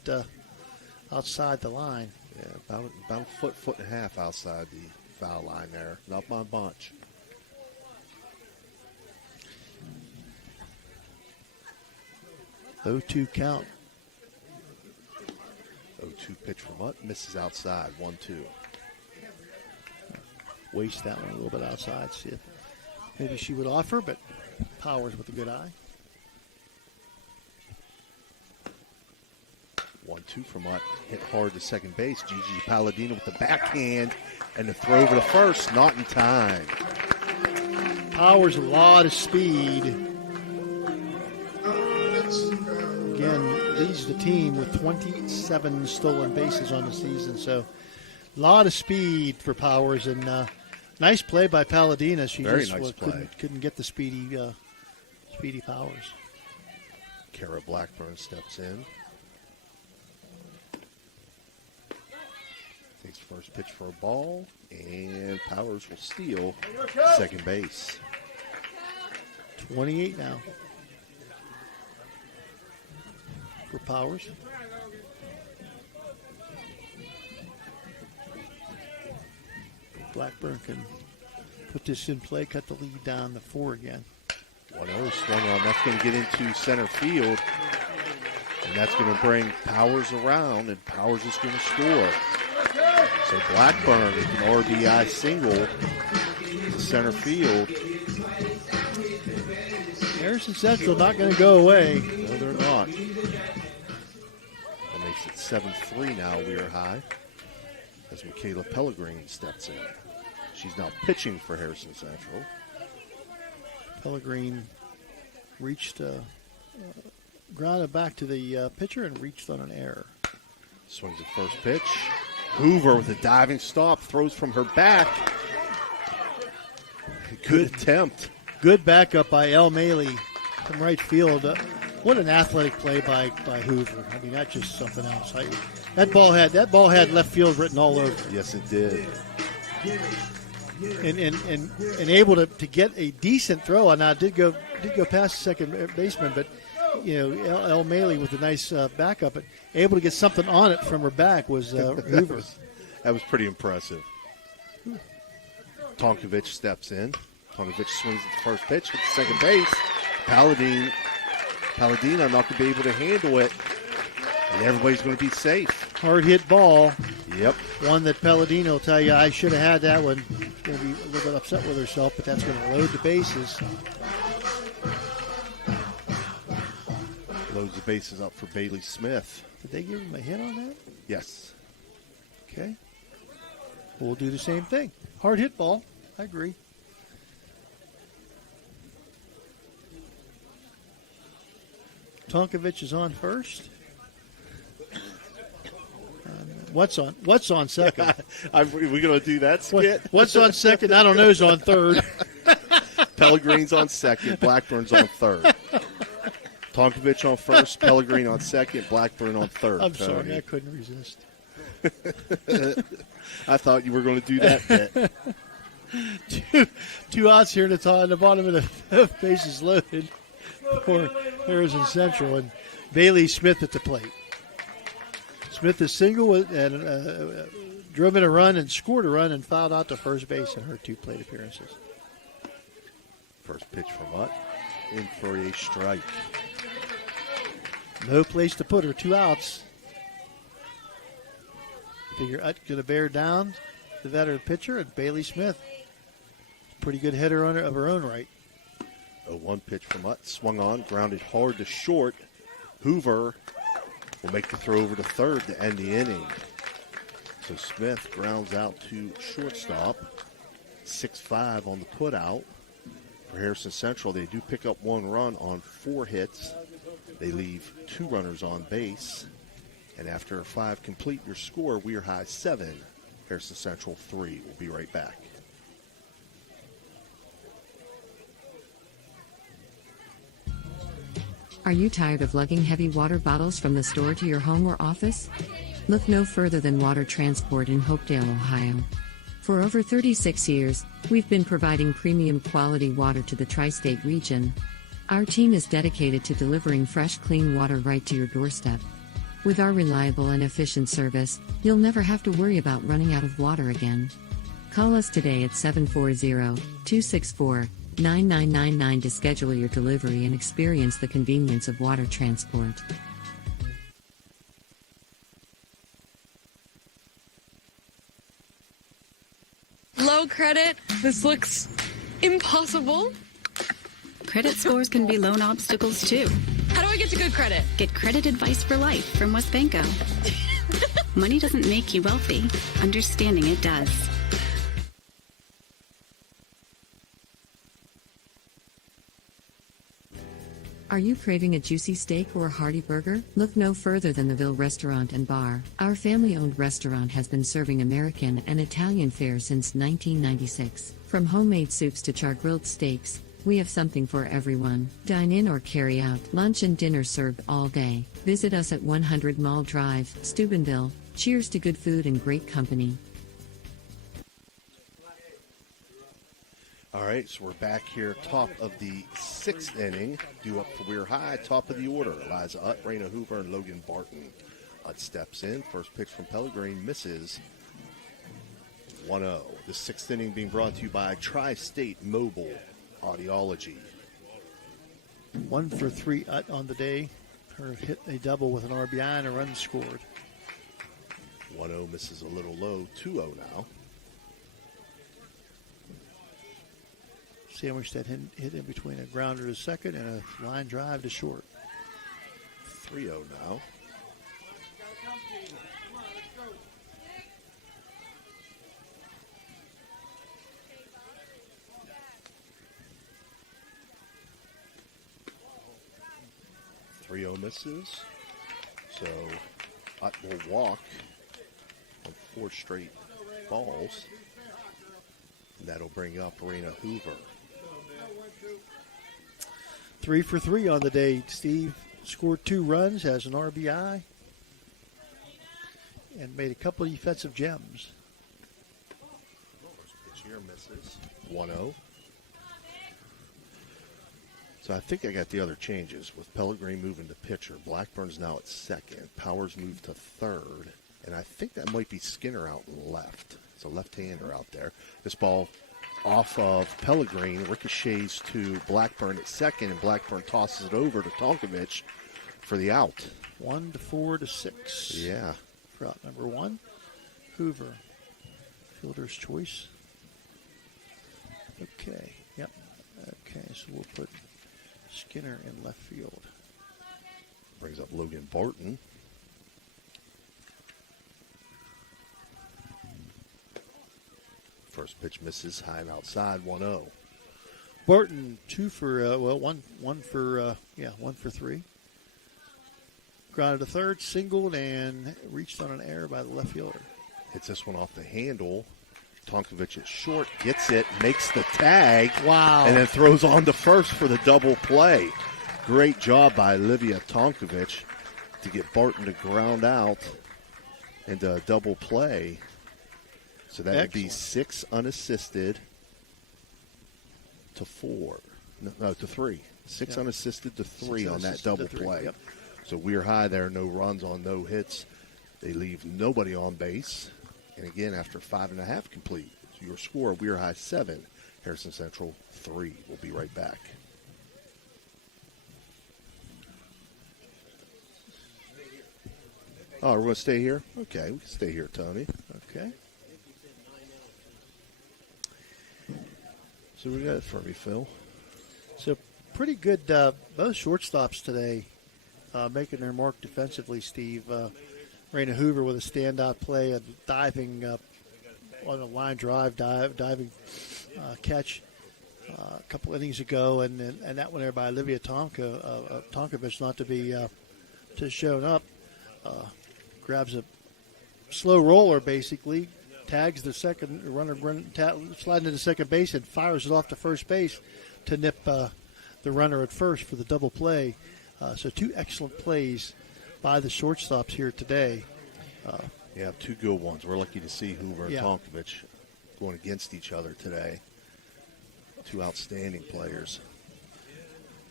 outside the line. Yeah, about a foot and a half outside the foul line there. Not by bunch. Low 2 count. 0-2 pitch from Mutt, misses outside, 1-2. Waste that one a little bit outside. See if maybe she would offer, but Powers with a good eye. 1-2 from Mutt, hit hard to second base. Gigi Palladino with the backhand and the throw over to first, not in time. Powers a lot of speed. Again, leads the team with 27 stolen bases on the season, so a lot of speed for Powers, and nice play by Palladino. She Very just nice play. Couldn't get the speedy Powers. Kara Blackburn steps in. Takes first pitch for a ball, and Powers will steal second base. 28 now for Powers. Blackburn can put this in play, cut the lead down to 4 again. 1-0 swung on. That's going to get into center field, and that's going to bring Powers around, and Powers is going to score. So Blackburn with an RBI single to center field. Harrison Central not going to go away. No, they're not. That makes it 7-3 now, Weir High, as Michaela Pellegrini steps in. She's now pitching for Harrison Central. Pellegrini reached, grounded back to the pitcher and reached on an error. Swings at first pitch. Hoover with a diving stop, throws from her back. Good attempt. Good backup by El Maley from right field. What an athletic play by Hoover. I mean, that's just something else. That ball had left field written all over. Yes, it did. And able to get a decent throw. Now did go past the second baseman, but El Maley with a nice backup, but able to get something on it from her back was Hoover. That was pretty impressive. Tonkovich steps in. Tonkovich swings at the first pitch, hits second base. Palladino not going to be able to handle it, and everybody's going to be safe. Hard hit ball. Yep. One that Palladino will tell you, I should have had that one. She's going to be a little bit upset with herself, but that's going to load the bases. Loads the bases up for Bailey Smith. Did they give him a hit on that? Yes. Okay. We'll do the same thing. Hard hit ball. I agree. Tonkovich is on first. And What's on second? Are we going to do that skit? What's on second? I don't know. Who's on third? Pellegrini's on second. Blackburn's on third. Tonkovich on first. Pellegrini on second. Blackburn on third. I'm Tony. sorry. I couldn't resist. I thought you were going to do that bit. Two outs here at the bottom of the bases loaded for Harrison Central, and Bailey Smith at the plate. Smith is single and drove in a run and scored a run and fouled out to first base in her 2 plate appearances. First pitch from Utt, in for a strike. No place to put her. 2 outs. Figure Utt going to bear down the veteran pitcher, and Bailey Smith, pretty good hitter of her own right. A 1 pitch from Utt, swung on, grounded hard to short. Hoover will make the throw over to third to end the inning. So Smith grounds out to shortstop. 6-5 on the putout. For Harrison Central, they do pick up 1 run on 4 hits. They leave 2 runners on base. And after 5 complete, your score, Weir High 7, Harrison Central 3. We'll be right back. Are you tired of lugging heavy water bottles from the store to your home or office? Look no further than Water Transport in Hopedale, Ohio. For over 36 years, we've been providing premium quality water to the tri-state region. Our team is dedicated to delivering fresh, clean water right to your doorstep. With our reliable and efficient service, you'll never have to worry about running out of water again. Call us today at 740-264-9999 to schedule your delivery and experience the convenience of water transport. Low credit? This looks impossible. Credit scores can be loan obstacles too. How do I get to good credit? Get credit advice for life from WesBanco. Money doesn't make you wealthy. Understanding it does. Are you craving a juicy steak or a hearty burger? Look no further than the Ville Restaurant and Bar. Our family-owned restaurant has been serving American and Italian fare since 1996. From homemade soups to char-grilled steaks, we have something for everyone. Dine in or carry out. Lunch and dinner served all day. Visit us at 100 Mall Drive, Steubenville. Cheers to good food and great company. All right, so we're back here, top of the 6th inning. Due up for Weir High, top of the order. Eliza Utt, Raina Hoover, and Logan Barton. Utt steps in. First pitch from Pellegrini misses. 1-0. The 6th inning being brought to you by Tri-State Mobile Audiology. 1 for 3 Utt on the day. Her hit a double with an RBI and a run scored. 1-0 misses a little low. 2-0 now. Sandwich that hit in between a grounder to second and a line drive to short. 3-0 now. Misses. So Utt will walk on 4 straight balls. And that'll bring up Raina Hoover. 3 for 3 on the day. Steve scored 2 runs, has an RBI, and made a couple of defensive gems. First pitch here misses. 1-0. So I think I got the other changes with Pellegrini moving to pitcher. Blackburn's now at second. Powers moved to third. And I think that might be Skinner out left. It's a left-hander out there. This ball off of Pellegrini ricochets to Blackburn at second, and Blackburn tosses it over to Tonkovich for the out. 1-4 to 6. Yeah. For out number 1, Hoover. Fielder's choice. Okay. Yep. Okay, so we'll put Skinner in left field. Brings up Logan Barton. First pitch misses high and outside. 1-0. Barton 1 for 3. Grounded to third, singled, and reached on an error by the left fielder. Hits this one off the handle. Tonkovich at short, gets it, makes the tag. Wow. And then throws on to first for the double play. Great job by Olivia Tonkovich to get Barton to ground out into a double play. So that would be 6 unassisted to 4. No, to 3. 6 unassisted to 3 on that double play. Yep. So Weir High there, no runs on no hits. They leave nobody on base. And again, after 5.5 complete, so your score, Weir High 7, Harrison Central 3. We'll be right back. Oh, we're going to stay here? Okay, we can stay here, Tony. Okay. So we got it for me, Phil. So pretty good, both shortstops today making their mark defensively, Steve. Raina Hoover with a standout play, a diving on a line drive, diving catch a couple innings ago, and that one there by Olivia Tonkovich, not to be just shown up, grabs a slow roller basically, tags the second runner, sliding into second base, and fires it off to first base to nip the runner at first for the double play. So 2 excellent plays by the shortstops here today. Yeah, 2 good ones. We're lucky to see Hoover and Yeah. Tonkovich going against each other today. 2 outstanding players.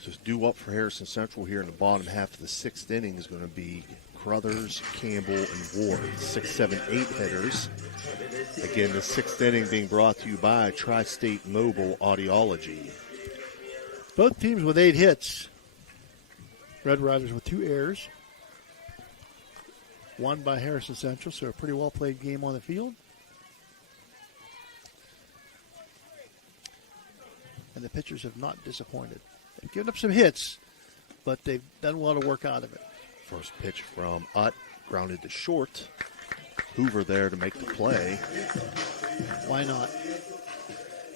So due up for Harrison Central here in the bottom half of the 6th inning is going to be Crothers, Campbell, and Ward. 6, 7, 8 hitters. Again, the 6th inning being brought to you by Tri-State Mobile Audiology. Both teams with 8 hits. Red Riders with 2 errors. 1 by Harrison Central, so a pretty well-played game on the field. And the pitchers have not disappointed. They've given up some hits, but they've done well to work out of it. First pitch from Utt, grounded to short. Hoover there to make the play. Why not?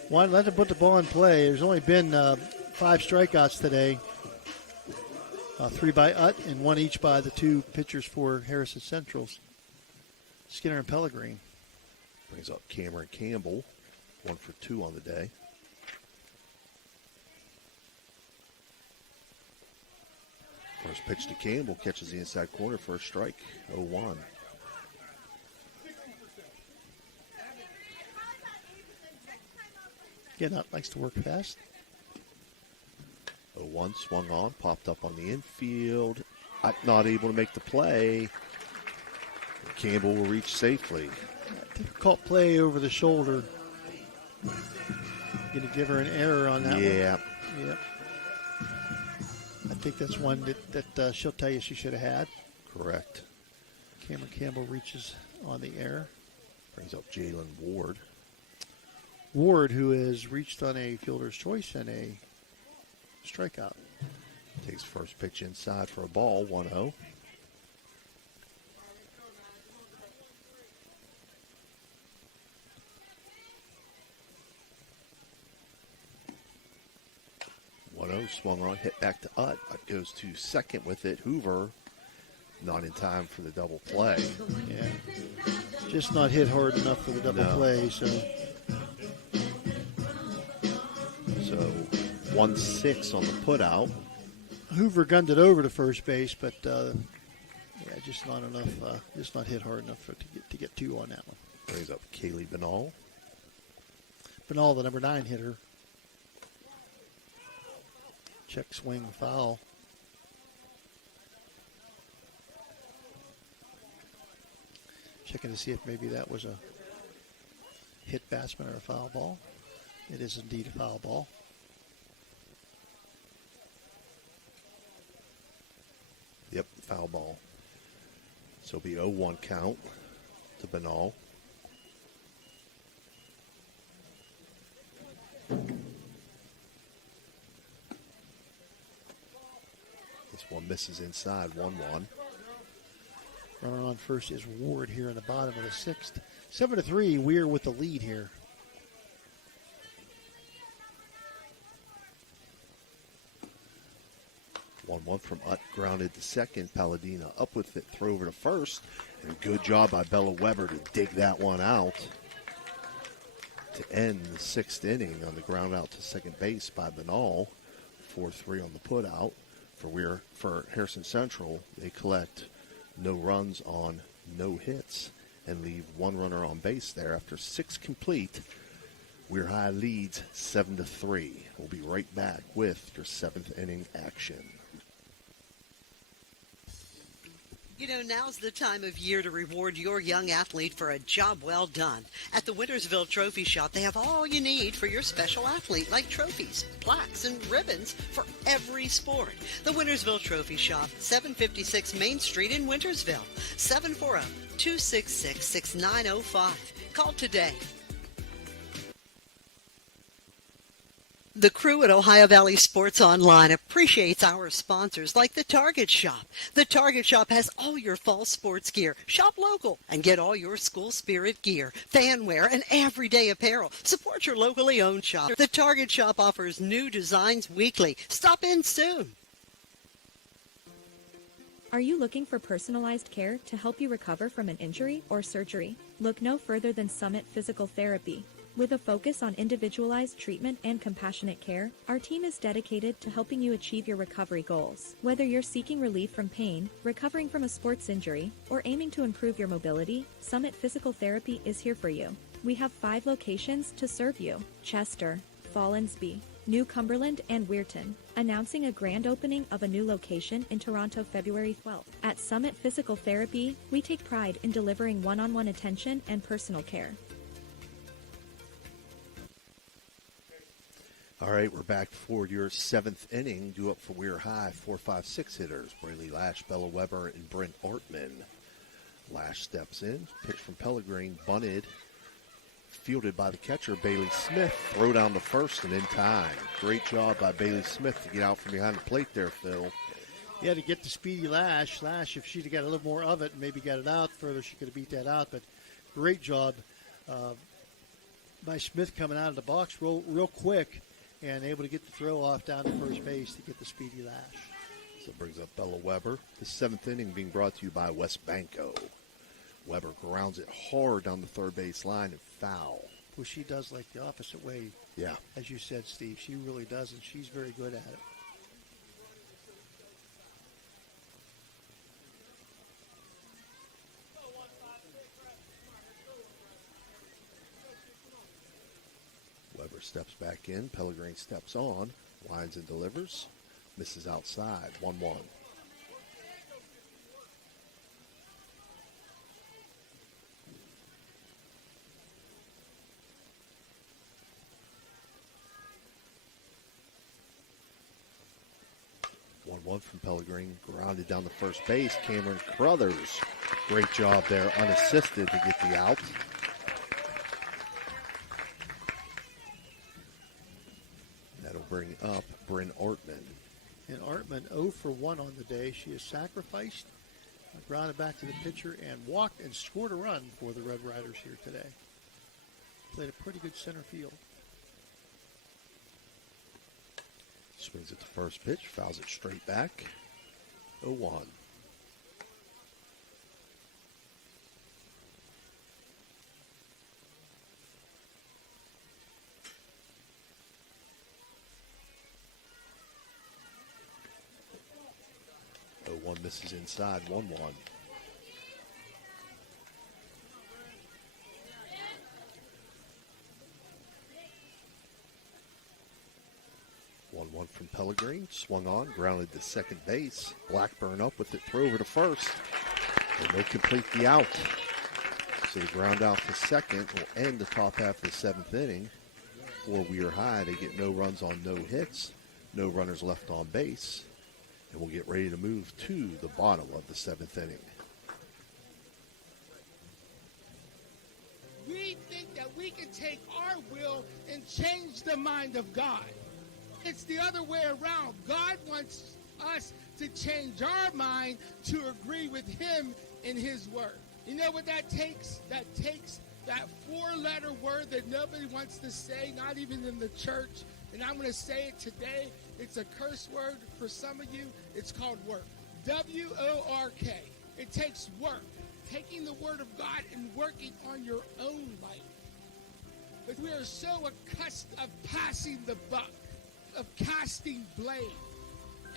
Why let them put the ball in play? There's only been 5 strikeouts today. 3 by Utt and 1 each by the 2 pitchers for Harrison Central's, Skinner and Pellegrin. Brings up Cameron Campbell, 1 for 2 on the day. First pitch to Campbell, catches the inside corner for a strike, 0-1. Again, Utt likes to work fast. 0-1, swung on, popped up on the infield. Not able to make the play. Campbell will reach safely. Difficult play over the shoulder. Going to give her an error on that one. Yeah. Yep. I think that's one that she'll tell you she should have had. Correct. Cameron Campbell reaches on the error. Brings up Jalen Ward. Ward, who has reached on a fielder's choice and a strikeout. Takes first pitch inside for a ball, 1-0. Swung on, hit back to Utt. Utt goes to second with it. Hoover not in time for the double play. Yeah. Just not hit hard enough for the double play. So 1-6 on the putout. Hoover gunned it over to first base, but just not enough. Just not hit hard enough to get 2 on that one. Brings up Kaylee Benall. Benall, the number 9 hitter. Check swing foul. Checking to see if maybe that was a hit batsman or a foul ball. It is indeed a foul ball. Yep, foul ball. So it'll be 0-1 count to Benall. This one misses inside, 1-1. Runner on first is Ward here in the bottom of the 6th. 7-3, Weir with the lead here. 1-1 from Utt, grounded to second. Palladino up with it, throw over to first. And good job by Bella Weber to dig that one out to end the 6th inning on the ground out to second base by Banal. 4-3 on the put out. For Harrison Central, they collect no runs on no hits and leave one runner on base there after 6 complete. Weir High leads 7-3. We'll be right back with your 7th inning action. You know, now's the time of year to reward your young athlete for a job well done. At the Wintersville Trophy Shop, they have all you need for your special athlete, like trophies, plaques, and ribbons for every sport. The Wintersville Trophy Shop, 756 Main Street in Wintersville, 740-266-6905. Call today. The crew at Ohio Valley Sports Online appreciates our sponsors like the Target Shop. The Target Shop has all your fall sports gear. Shop local and get all your school spirit gear, fan wear, and everyday apparel. Support your locally owned shop. The Target Shop offers new designs weekly. Stop in soon. Are you looking for personalized care to help you recover from an injury or surgery? Look no further than Summit Physical Therapy. With a focus on individualized treatment and compassionate care, our team is dedicated to helping you achieve your recovery goals. Whether you're seeking relief from pain, recovering from a sports injury, or aiming to improve your mobility, Summit Physical Therapy is here for you. We have 5 locations to serve you: Chester, Fallensby, New Cumberland, and Weirton, announcing a grand opening of a new location in Toronto February 12th. At Summit Physical Therapy, we take pride in delivering one-on-one attention and personal care. All right, we're back for your 7th inning. Due up for Weir High, 4, 5, 6 hitters. Braley Lash, Bella Weber, and Brent Ortman. Lash steps in, pitch from Pellegrin, bunted, fielded by the catcher, Bailey Smith. Throw down to first and in time. Great job by Bailey Smith to get out from behind the plate there, Phil. Yeah, to get the speedy Lash. Lash, if she'd have got a little more of it and maybe got it out further, she could have beat that out. But great job by Smith coming out of the box real quick and able to get the throw off down to first base to get the speedy Lash. So it brings up Bella Weber. The 7th inning being brought to you by West Banco. Weber grounds it hard down the third base line and foul. Well, she does like the opposite way. Yeah. As you said, Steve, she really does, and she's very good at it. Weber steps back in. Pellegrin steps on. Lines and delivers. Misses outside. 1-1. From Pellegrin, grounded down the first base. Cameron Crothers, great job there, unassisted to get the out. That'll bring up Bryn Ortman. And Ortman 0 for 1 on the day. She is sacrificed, grounded back to the pitcher, and walked and scored a run for the Red Riders here today. Played a pretty good center field. Swings at the first pitch, fouls it straight back. 0-1. Misses inside. 1-1. 1-1 from Pellegrin. Swung on, grounded to second base. Blackburn up with it, throw over to first. And they complete the out. So the ground out to second will end the top half of the 7th inning. For Weir High, they get no runs on no hits, no runners left on base. And we'll get ready to move to the bottom of the 7th inning. We think that we can take our will and change the mind of God. It's the other way around. God wants us to change our mind to agree with Him in His Word. You know what that takes? That takes that 4-letter word that nobody wants to say, not even in the church. And I'm going to say it today. It's a curse word for some of you. It's called work. W-O-R-K. It takes work. Taking the word of God and working on your own life. But we are so accustomed of passing the buck, of casting blame.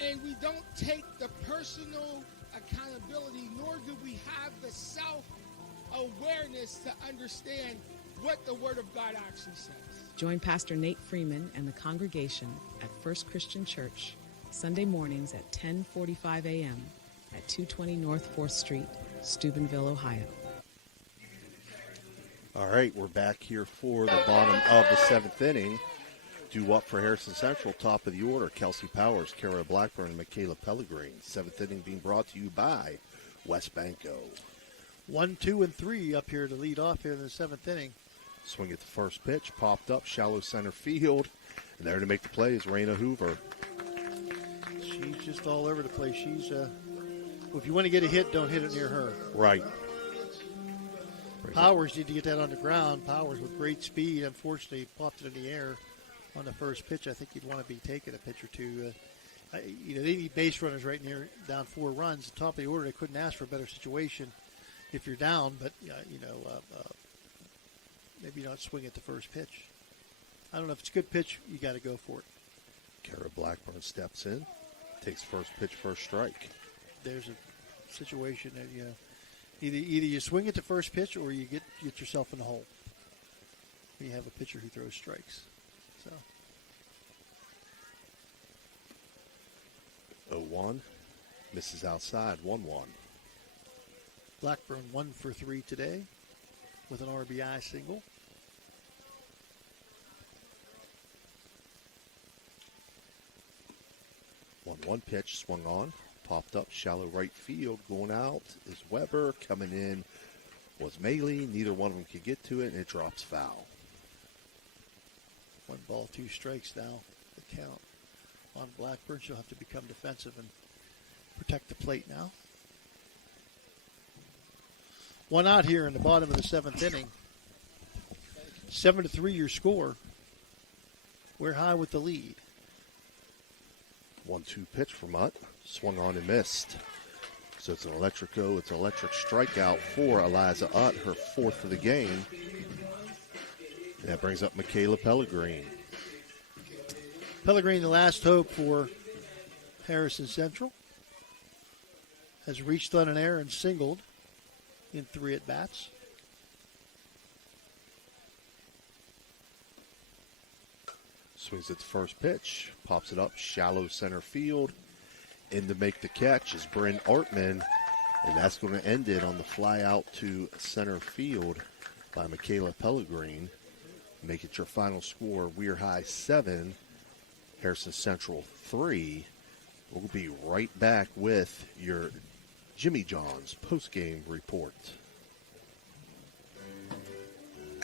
And we don't take the personal accountability, nor do we have the self-awareness to understand what the Word of God actually says. Join Pastor Nate Freeman and the congregation at First Christian Church Sunday mornings at 10:45 a.m. at 220 North 4th Street, Steubenville, Ohio. All right, we're back here for the bottom of the seventh inning. Due up for Harrison Central, top of the order, Kelsey Powers, Kara Blackburn, and Michaela Pellegrin. Seventh inning being brought to you by West Banco. 1, 2, and 3 up here to lead off here in the seventh inning. Swing at the first pitch, popped up, shallow center field. And there to make the play is Raina Hoover. She's just all over the place. She's, if you want to get a hit, don't hit it near her. Right. Powers need to get that on the ground. Powers with great speed. Unfortunately, popped it in the air on the first pitch. I think you'd want to be taking a pitch or two. They need base runners right near down 4 runs. Top of the order, they couldn't ask for a better situation if you're down, but, maybe not swing at the first pitch. I don't know if it's a good pitch, you got to go for it. Kara Blackburn steps in, takes first pitch, first strike. There's a situation that, either you swing at the first pitch or you get yourself in the hole. You have a pitcher who throws strikes. So 0-1, misses outside, 1-1. Blackburn 1 for 3 today with an RBI single. One pitch swung on, popped up, shallow right field. Going out is Weber. Coming in was Maley. Neither one of them could get to it, and it drops foul. 1 ball, 2 strikes now. The count on Blackburn. She'll have to become defensive and protect the plate now. 1 out here in the bottom of the seventh inning. 7-3 your score. We're High with the lead. 1-2 pitch from Mutt. Swung on and missed. So it's an electric strikeout for Eliza Utt, her 4th of the game. And that brings up Michaela Pellegrin. Pellegrin, the last hope for Harrison Central, has reached on an error and singled in 3 at-bats. Swings at the first pitch, pops it up, shallow center field. In to make the catch is Bryn Artman, and that's going to end it on the fly out to center field by Michaela Pellegrin. Make it your final score, Weir High 7, Harrison Central 3. We'll be right back with your Jimmy John's postgame report.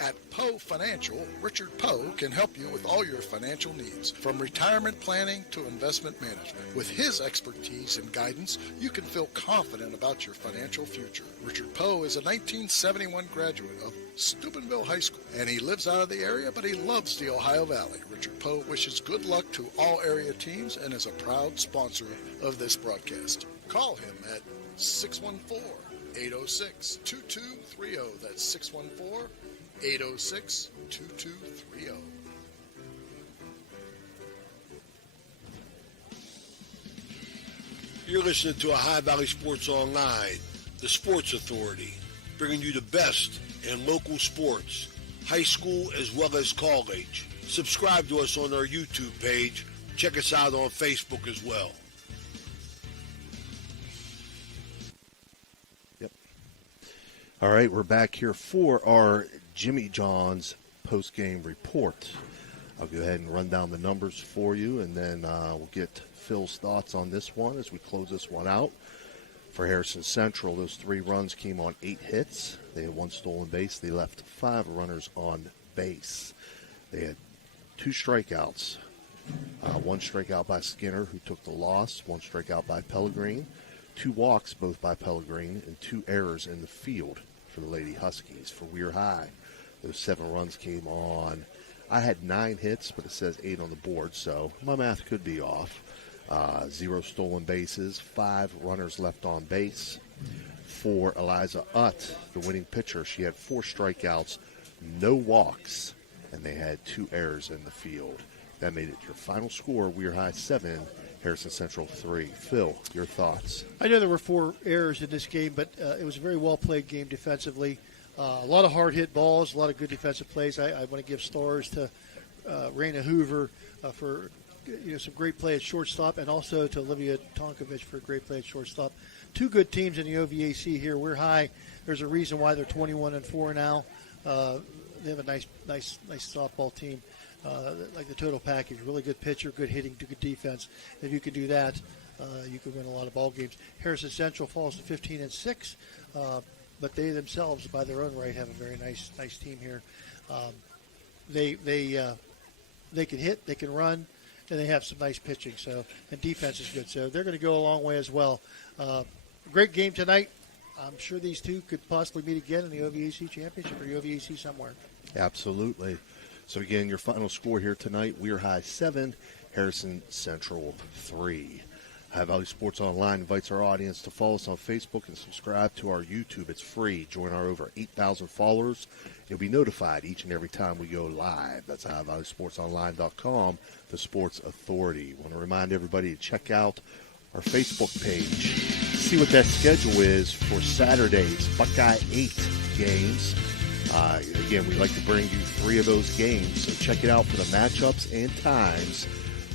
At Poe Financial, Richard Poe can help you with all your financial needs, from retirement planning to investment management. With his expertise and guidance, you can feel confident about your financial future. Richard Poe is a 1971 graduate of Steubenville High School, and he lives out of the area, but he loves the Ohio Valley. Richard Poe wishes good luck to all area teams and is a proud sponsor of this broadcast. Call him at 614-806-2230. That's 614-806-2230. You're listening to Ohio Valley Sports Online, the Sports Authority, bringing you the best in local sports, high school as well as college. Subscribe to us on our YouTube page. Check us out on Facebook as well. All right, we're back here for our Jimmy John's post-game report. I'll go ahead and run down the numbers for you, and then we'll get Phil's thoughts on this one as we close this one out. For Harrison Central, those 3 runs came on 8 hits. They had 1 stolen base. They left 5 runners on base. They had 2 strikeouts. 1 strikeout by Skinner, who took the loss. 1 strikeout by Pellegrin. 2 walks, both by Pellegrin, and 2 errors in the field for the Lady Huskies. For Weir High, those 7 runs came on I had 9 hits, but it says 8 on the board, so my math could be off. 0 stolen bases, 5 runners left on base. For Eliza Utt, the winning pitcher, she had 4 strikeouts, no walks, and they had 2 errors in the field. That made it your final score, Weir High 7, Harrison Central 3. Phil, your thoughts? I know there were 4 errors in this game, but it was a very well-played game defensively. A lot of hard-hit balls, a lot of good defensive plays. I want to give stars to Raina Hoover for some great play at shortstop, and also to Olivia Tonkovich for a great play at shortstop. 2 good teams in the OVAC here. We're high. There's a reason why they're 21-4 now. They have a nice softball team. Like the total package, really good pitcher, good hitting, good defense. If you can do that, you can win a lot of ball games. Harrison Central falls to 15-6, but they themselves, by their own right, have a very nice team here. They can hit, they can run, and they have some nice pitching. So, and defense is good. So they're going to go a long way as well. Great game tonight. I'm sure these two could possibly meet again in the OVAC championship or the OVAC somewhere. Absolutely. So again, your final score here tonight: Weir High 7, Harrison Central 3. High Valley Sports Online invites our audience to follow us on Facebook and subscribe to our YouTube. It's free. Join our over 8,000 followers. You'll be notified each and every time we go live. That's HighValleySportsOnline.com, the sports authority. Want to remind everybody to check out our Facebook page. See what that schedule is for Saturday's Buckeye 8 games. Again, we like to bring you 3 of those games, so check it out for the matchups and times.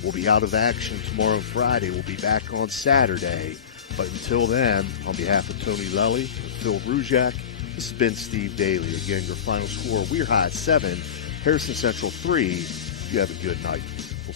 We'll be out of action tomorrow and Friday. We'll be back on Saturday. But until then, on behalf of Tony Lelly and Phil Ruzak, this has been Steve Daly. Again, your final score, Weir High 7, Harrison Central 3. You have a good night. We'll